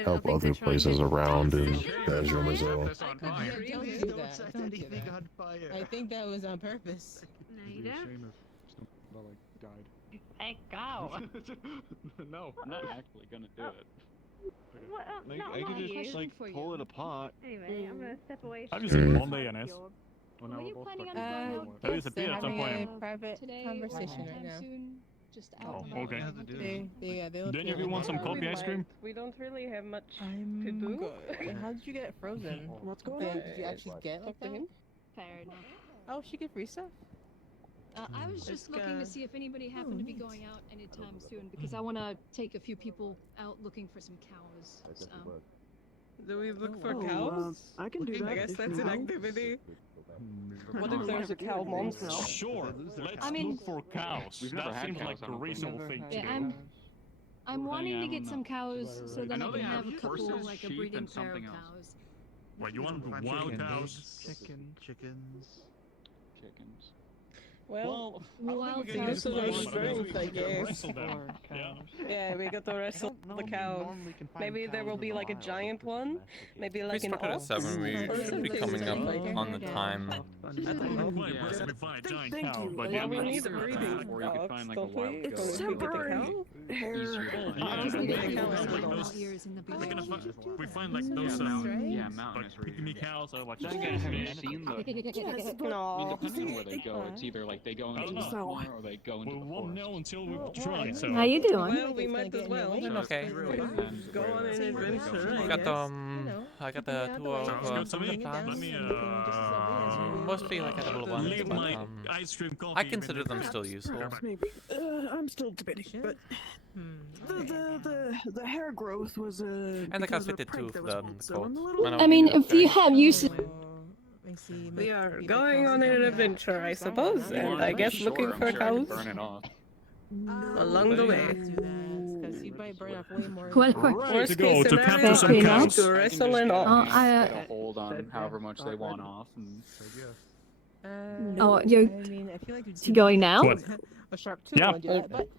help other places around in Azure, Missouri. I think that was on purpose. No, you don't. Hey, go! No, I'm not actually gonna do it. What? Not I could you. just like pull it apart. Anyway, I'm gonna step away. Have you seen Monday NS? Were you planning on Have you Yes, seen they're it at some having point? a private conversation right now. Just Oh, out. okay. They'll Then if you want some coffee ice cream? We don't really have much to do. How did you get it frozen? What's going on? Did you actually get like that? Fair enough. Oh, she get free stuff? I was just looking to see if anybody happened to be going out anytime soon because I want to take a few people out looking for some cows. Do we look for cows? I can do that. I guess if that's you an want. activity. What if there's a cow monster? Sure, let's look for cows. That seems like the reasonable thing to Yeah, do. I'm wanting to get some cows so then I know can they have have a couple, horses, like a sheep, breeding and pair of something else. cows. What, you want wild cows? Chickens. Well, Wild we got cows some place. strength, I guess. Yeah. Yeah, we got to wrestle the cow. Maybe there will be like a giant one. Maybe like We an started at ox. 7. We or should be something coming up like that. on the time. Quite impressive to find a giant cow, but yeah, Well, we need a either breeding that or you could ox, find like a don't we? wild It's goat. temporary. Easier to find. Yeah, Yeah, maybe like cows those. We're We're gonna we find like those Yeah, like mountainous pygmy cows or like. Then again, have you seen the? I mean, No. depending on where they go, it's either like they go into the corner or they go into the forest. No, until we try. So. How you doing? Well, we might as well. Okay. Go on an adventure, I I got guess. I got the two of some of the plants. Mostly like edible ones, Leave but my ice cream coffee. I consider them still useful. I'm still debating, but the hair growth was And I got fitted too for the coat. I mean, if you have uses. We are going on an adventure, I suppose, and I guess looking for cows Burn it off. along the way. What? Worst to go case to scenario, capture some we have cows. to wrestle an ox. Get a hold on however much they want off. And Oh, you're going now? What? Yeah.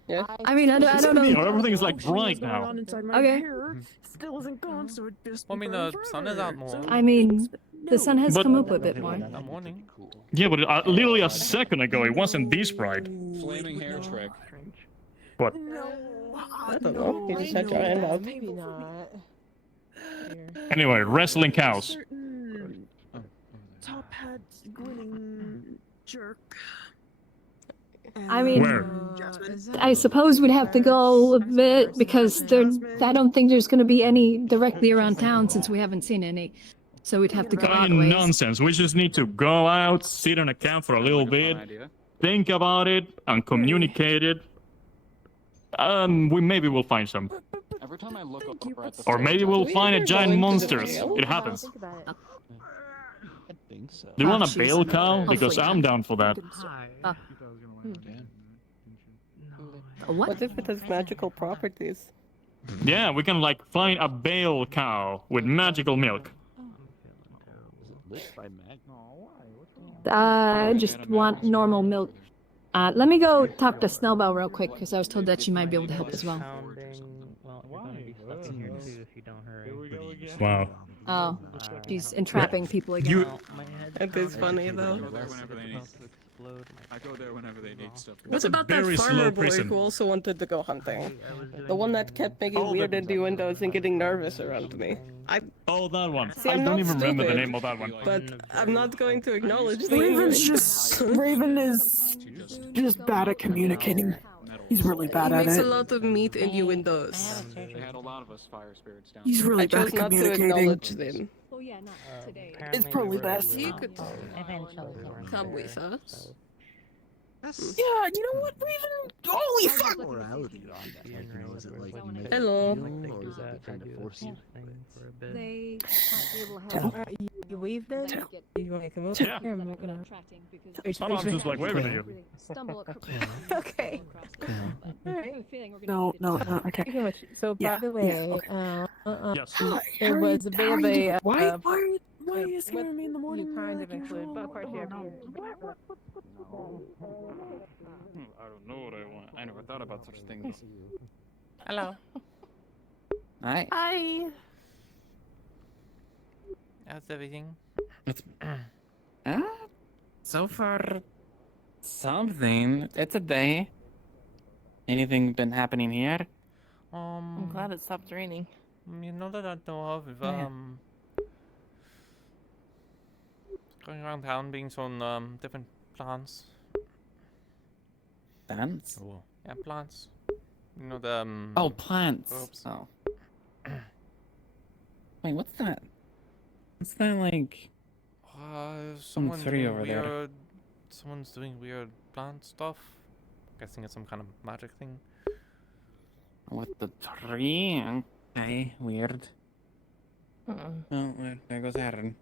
Yeah. I mean, I don't know. Everything is like bright now. Okay. Still isn't gone, so it just. I mean, the sun is out more. I mean, the sun has But- come up a bit more. That morning. Yeah, but literally a second ago it wasn't this bright. flaming hair trick. What? I don't know. You just had your hand up. Maybe not. Anyway, wrestling cows. Top hat grinning jerk. I mean, Where? I suppose we'd have to go a bit because I don't think there's going to be any directly around town since we haven't seen any. So we'd have to go out a ways. Nonsense. We just need to go out, sit on a camp for a little bit, think about it, and communicate it. Maybe we'll find some. Every time I look up at the Or maybe we'll find a giant monsters. It happens. I think so. Do you want a bale cow? Because I'm down for that. What if it has magical properties? Yeah, we can like find a bale cow with magical milk. I just want normal milk. Let me go talk to Snowbell real quick because I was told that she might be able to help as well. Wow. Oh, she's entrapping people again. It is funny though. I go there whenever they need stuff. What about that farmer boy who also wanted to go hunting? The one that kept making weird innuendos and getting nervous around me. Oh, that one. See, I I'm don't not even remember the stupid, name of that one. But I'm not going to acknowledge the Raven is just bad at communicating. He's really bad He at makes a it. lot of meat innuendos. They had a lot of us fire spirits down. He's really I bad chose at not to communicating. acknowledge them. Oh yeah, not today. It's probably best. You could come with us. Yeah, you know what, Raven? Holy fuck! Hello. They might be able to help. You wave then? You want to come over? Yeah. I'm not gonna. I'm just like waving at you. Okay. Alright. No, okay. So, by the way, Yes. there was a bit of a. Why are you scaring me in the morning? You kind of include, but of course you have I don't know what I want. I never thought about such things. Hello. Hi. Hi. How's everything? So far, something. It's a day. Anything been happening here? I'm glad it stopped raining. You know that I know of, Yeah. Going around town being shown different plants. Plants? Oh. Yeah, plants. You know the Oh, plants. Oops. Oh. Wait, what's that? What's that like? Someone tree doing over there. weird. Someone's doing weird plant stuff. Guessing it's some kind of magic thing. With the tree? Okay, weird. Oh, there goes Aaron.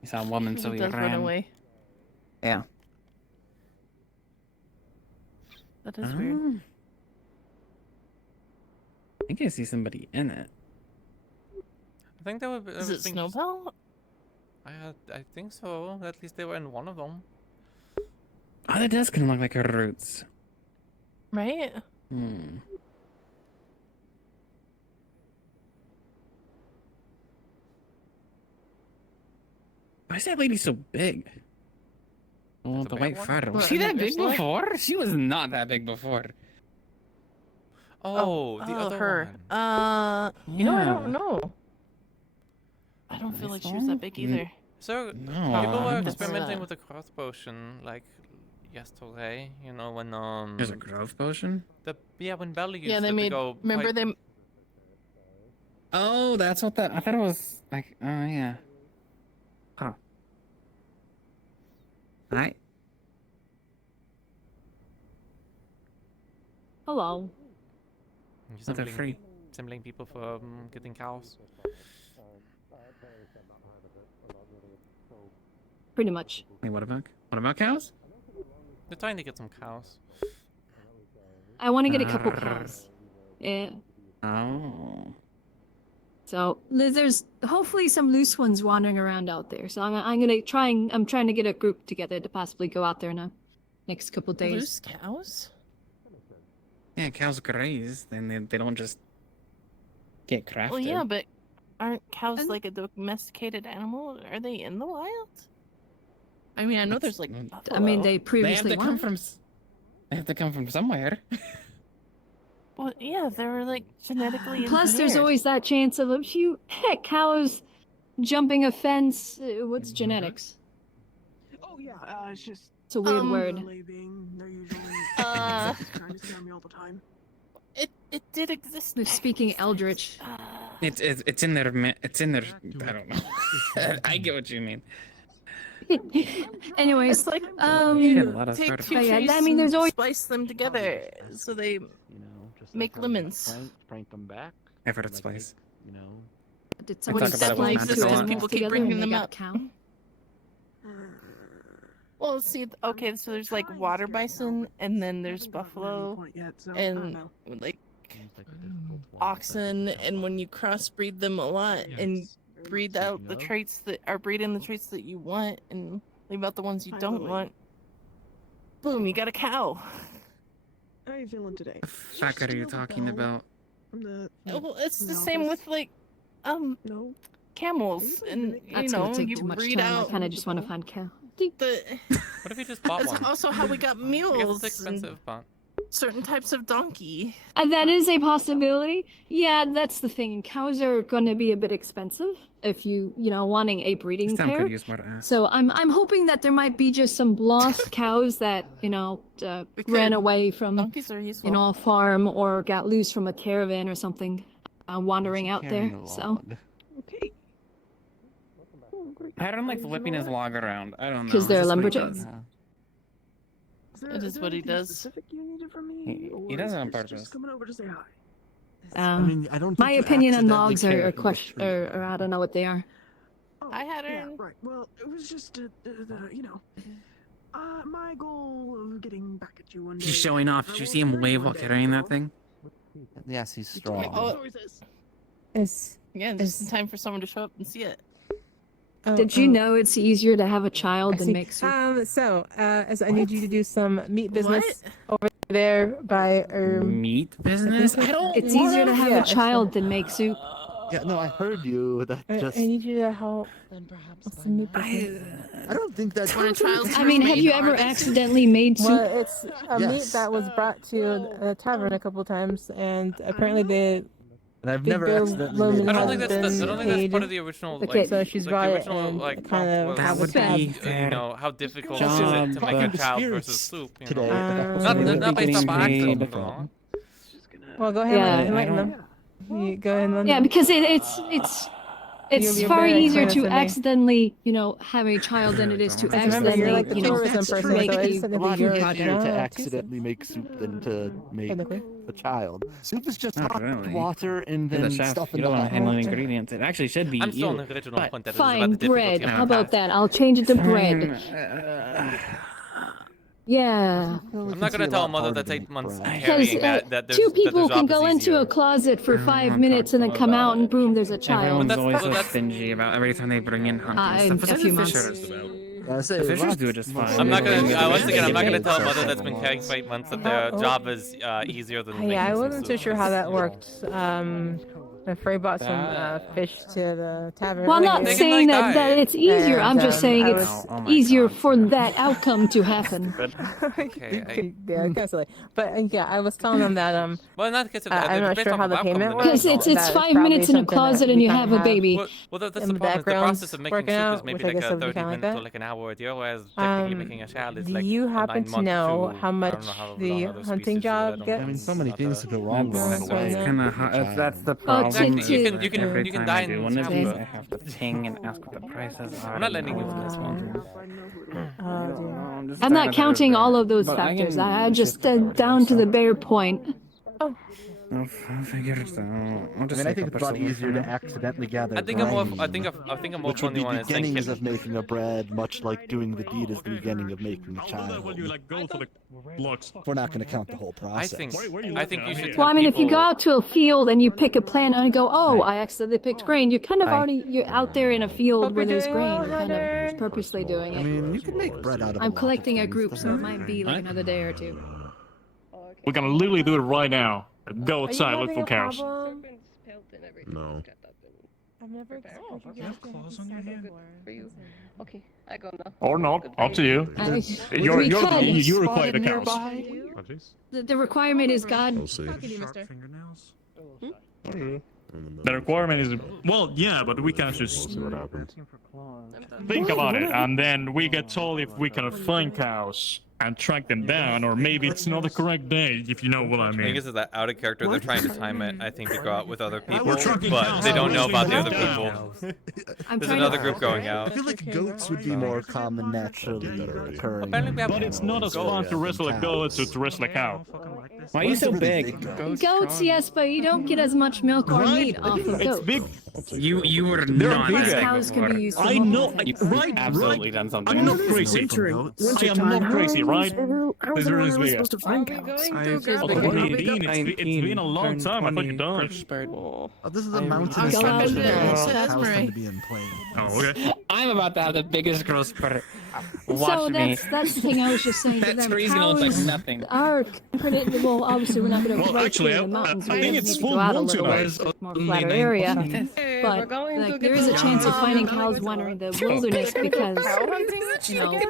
He saw a woman, so he does ran. run away. Yeah. That is weird. I think I see somebody in it. I think they were. Is it Snowbell? I think so. At least they were in one of them. Oh, that does kind of look like her roots. Right? Hmm. Why is that lady so big? Oh, the white fur. Was she that big before? She was not that big before. Oh, the other her. one. You know, I don't know. I don't feel like she was that big either. So No, people were that's, experimenting with the growth potion like yesterday. You know when There's a growth potion? when Bella used Yeah, they it made. to go. Remember fight- they? Oh, that's what that. I thought it was like. Oh yeah. Huh. Hi. Hello. But they're free. Assembling people for getting cows. Pretty much. Hey, what about cows? They're trying to get some cows. I want to get a couple cows. Yeah. Oh. So there's hopefully some loose ones wandering around out there. So I'm trying to get a group together to possibly go out there in the next couple days. Loose cows? Yeah, cows graze, then they don't just get crafted. Well, yeah, but aren't cows like a domesticated animal? Are they in the wild? I mean, I know there's like. I mean, they They previously have to come were. from. They have to come from somewhere. Well, yeah, they were like genetically. Plus, there's engineered. always that chance of a few cows jumping a fence. What's genetics? Oh yeah, it's just. It's a weird word. They're usually Uh, trying to scare me all the time. It did exist. They're speaking Eldritch. It's in their. It's in their. I don't know. I get what you mean. Anyways, It's like Shit, a lot of take sort of- two Oh, yeah, trees I mean, there's and always- splice them together so they make lemons. Prank them back. I've heard it splice. You know. Did talk someone about it splice with two Magic animals People keep together bringing and them they got up. cow? Well, see, okay, so there's like water bison, and then there's buffalo, and like oxen, and when you crossbreed them a lot and breed out the traits that are breeding the traits that you want and leave out the ones you don't want, boom, you got a cow. How are you feeling today? The fuck are you talking about? Well, it's the same with like, camels, and you That's know, gonna take you too much breed time. out I kind of just want to find cow. the. What if you just bought That's one? also how we got mules. It's expensive, but Certain types of donkey. That is a possibility. Yeah, that's the thing. Cows are going to be a bit expensive if wanting a breeding This time pair. could use more ass. So I'm hoping that there might be just some lost cows that ran away from Donkeys are useful. a farm or got loose from a caravan or something, wandering out there. So I don't like flipping his log around. I don't know. 'Cause they're It's just what he lumberjacks. does. That is what he does. You needed from me? He does it on Or is this purpose. Just coming over to say hi. I mean, I don't. my think you opinion on accidentally logs are carried question, the tree. or I don't know what they are. I had her. Yeah, right. Well, it was just my goal of getting back at you one day. He's showing off. Did you see him wave while carrying that thing? Yes, he's strong. Oh, It's yeah, there's time for someone to show up and see it. Did you know it's easier to have a child than make soup? As I need you to do some meat business over there by Meat business? I don't. It's easier to have a child than make soup. Yeah, no, I heard you. That just. I need you to help. Some meat business. I don't think that's. I mean, have you ever accidentally made soup? Well, it's a meat Yes. that was brought to a tavern a couple times, and apparently they. And I've Big never Bill accidentally Loman made I it. don't think has that's been I don't think that's paid. part of the original. Okay, like, so she's like brought the it original and like kind of That would be fair. how difficult Job, is it to make a but- child spirits versus soup? You today, know? but Not based off getting accident. paid. you know? Well, go ahead Yeah. and enlighten I them. You go ahead and enlighten Yeah, them. because it's You're far better easier explainer to than me. accidentally, have a child than it is to Because remember, you're like the accidentally, tourism person, make so it's a something A lot that you're easier to too accidentally make soup than to make Technically. a child. Soup is just Not hot really. water and You're then the chef. stuff You in don't the want to handle hot. ingredients. It actually should be I'm still you. on the original But- point that it's Fine, about the difficulty bread. of How about past. that? I'll change it to bread. Fine, Yeah. I'm not gonna tell a mother that's 8 months Because carrying that there's two that people their can job is go into easier. a closet for 5 I'm minutes and then talking come out about and boom, there's a child. Everyone's that's- always so so that's- stingy about every time they bring in hunting In stuff. a few Fisher months. is about. The fishers do it just fine. I'm not gonna. Once again, I'm not gonna tell a mother that's been carrying for 8 months that their job is easier than. Yeah, I making some wasn't too soup. sure how that worked. If Frey bought some fish to the tavern. Well, I'm not earlier. saying that it's easier. I'm just saying I it's was- easier for that outcome to happen. Yeah, kind of silly. But yeah, I was telling them that Well, not because of I'm not based sure off how of the outcome, payment then works. Because it's That is 5 probably minutes in a something that closet we and you kinda have a baby. Well, that's in the the problem. Is the background process of making working soup out, is maybe which I like guess a would be 30 kinda like minute to that. like an hour ordeal, whereas technically making a salad is Do like you a happen 9 to month know to, how I much don't know how the long other hunting species do it, I job don't gets? know. I mean, so many Not things a- could go wrong along the way. It's kind of that's the Oh, problem. to- is to- that you can- every you can time die I in do one of these, Tampa. I have to ping and ask what the prices are. I'm not letting you in this one. I'm not counting all of those But I factors. can I just shift it over down to the bare point. I'll figure it out. I'll I just mean, say I think it's a lot easier to accidentally gather I think a more. grain, I think a more which would funny be one is saying beginnings kid. of making a bread, much like doing the deed is the beginning of making a child. Go for the blocks. We're not going to count the whole I process. think you should. Well, I tell mean, if you people- go out to a field and you pick a plant and go, oh, I accidentally picked grain, you're kind of you're out there in a field where there's grain. You're kind of purposely doing I it. mean, you can make bread out of a I'm lot of collecting a things, group, but so it might be like another day or two. We're gonna literally do it right now. Go outside, look for cows. No. I've never You have claws on your hand? Okay, I go now. Or not, up to you. We could. You require the cows. The requirement is God. We'll see. Fingernails? The requirement is well, yeah, but we can We'll just see what happens. think about it, and then we get told if we can find cows and track them down, or maybe it's not the correct day, if you know what I I think mean. this is that out of character. They're trying to time it. I think to go out with other people, We're tracking but cows they out, don't know about the other down. people. I'm There's trying another to- group going I out. feel like goats would be more common naturally occurring. But it's not as fun to wrestle a goat as to wrestle a cow. Why are you so big? Goats, yes, but you don't get as much milk or meat off of It's goats. big. You were They're not big. big Cows can be used for I know, multiple right, absolutely right. done something. I'm not crazy. I am not crazy, right? I was This the one is who was bigger. supposed to find cows. It's been a long time. I thought you'd done. Oh, this is a mountain Go out of there. cows Said tend to be in play. Oh, okay. I'm about to have the biggest growth spurt. Watch So me. that's the thing I was just saying to That them. tree's gonna look like Cows nothing. are pretty, well, obviously we're not going to Well, right actually, here in the mountains. I We're think gonna it's need to full go out a moon little tonight. ways, more flatter area. But like, there is a chance of finding cows wandering the wilderness because, you know,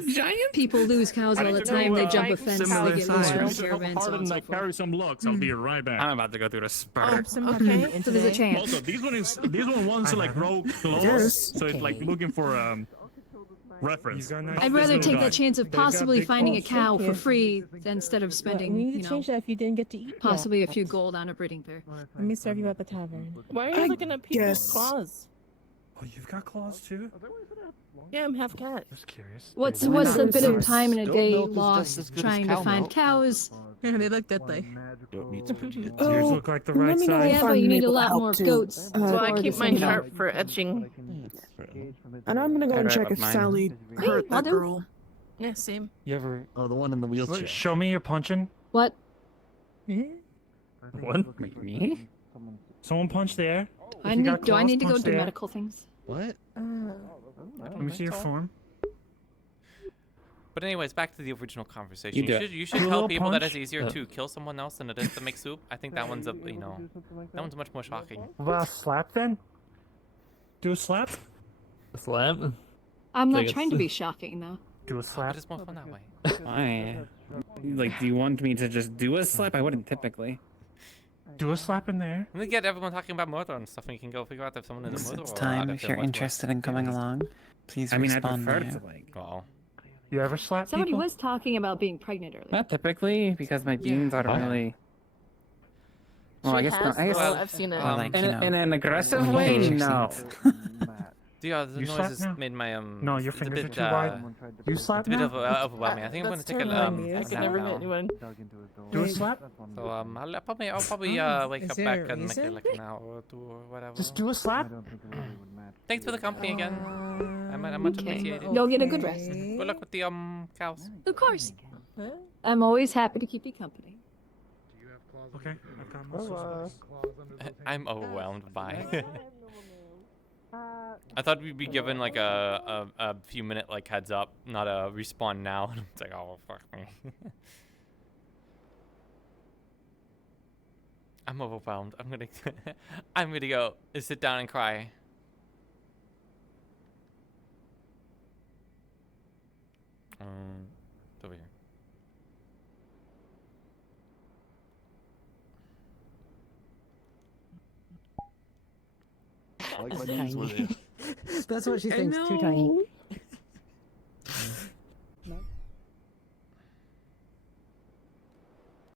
people lose cows all the time. They jump a fence, they get loose from caravans, so on and so forth. Carry some logs. I'll be right back. I'm about to go through the spurt. Okay. So there's a chance. Also, this one wants to like grow close, so it's like looking for reference. I'd rather take that chance of possibly finding a cow for free instead of spending, We need you to know, change that if you didn't get to eat. possibly a few gold on a breeding pair. Let me serve you at the tavern. Why are you looking at people's guess- claws? Oh, you've got claws too? Yeah, I'm half cat. Just curious. What's a bit of time in a day milk is just lost as good as trying to cow find milk. cows? Yeah, they look good, they. Yours look like the right size. Yeah, but you need a lot more goats. Well, I for keep the mine same job. sharp for etching. And I'm gonna go and Alright, check with if mine. Sally hurt I'll that do. girl. Yeah, same. You ever Oh, the one in the wheelchair. show me your punching? What? What? Me? Someone punch there. Do I need to go do medical things? What? Let me see your form. But anyways, back to the original conversation. You You do should it. you should Do a tell little people that punch? it's easier to kill someone else than it is to make soup. I think that one's that one's much more shocking. Well, a slap then? Do a slap? Slap? I'm not Like trying to it's- be shocking though. Do a But slap? it's more fun that way. Why? Like, do you want me to just do a slap? I wouldn't typically. Do a slap in there. And then get everyone talking about murder and stuff, and you can go figure out if someone is a murderer It's or time. not. If you're interested in coming along, please I mean, I respond prefer now. to like. Well, You ever slap Somebody people? was talking about being pregnant earlier. Not typically, because my beans aren't really. Well, I She guess has, not. I guess well, I've seen it. Well, like, in, you know, in an aggressive when way, you get your no. the You slap noises now? made my No, your it's a fingers are bit, too wide. You slap It's a bit now? overwhelming. I think I'm gonna That's take a terrifying. I a can nap never now. get anyone. Do a slap? So I'll probably wake Is up there back a and make it reason? like an hour or two or whatever. Just do a slap? Thanks for the company again. I'm much Okay. appreciated. Go get a good rest. Good luck with the cows. Of course. I'm always happy to keep you company. Okay, I've got muscles. I'm overwhelmed by. I thought we'd be given like a few minute like heads up, not a respawn now. And it's like, oh fuck me. I'm overwhelmed. I'm gonna I'm gonna go sit down and cry. It's over here. I like my knees were there. That's what she thinks. Too tiny.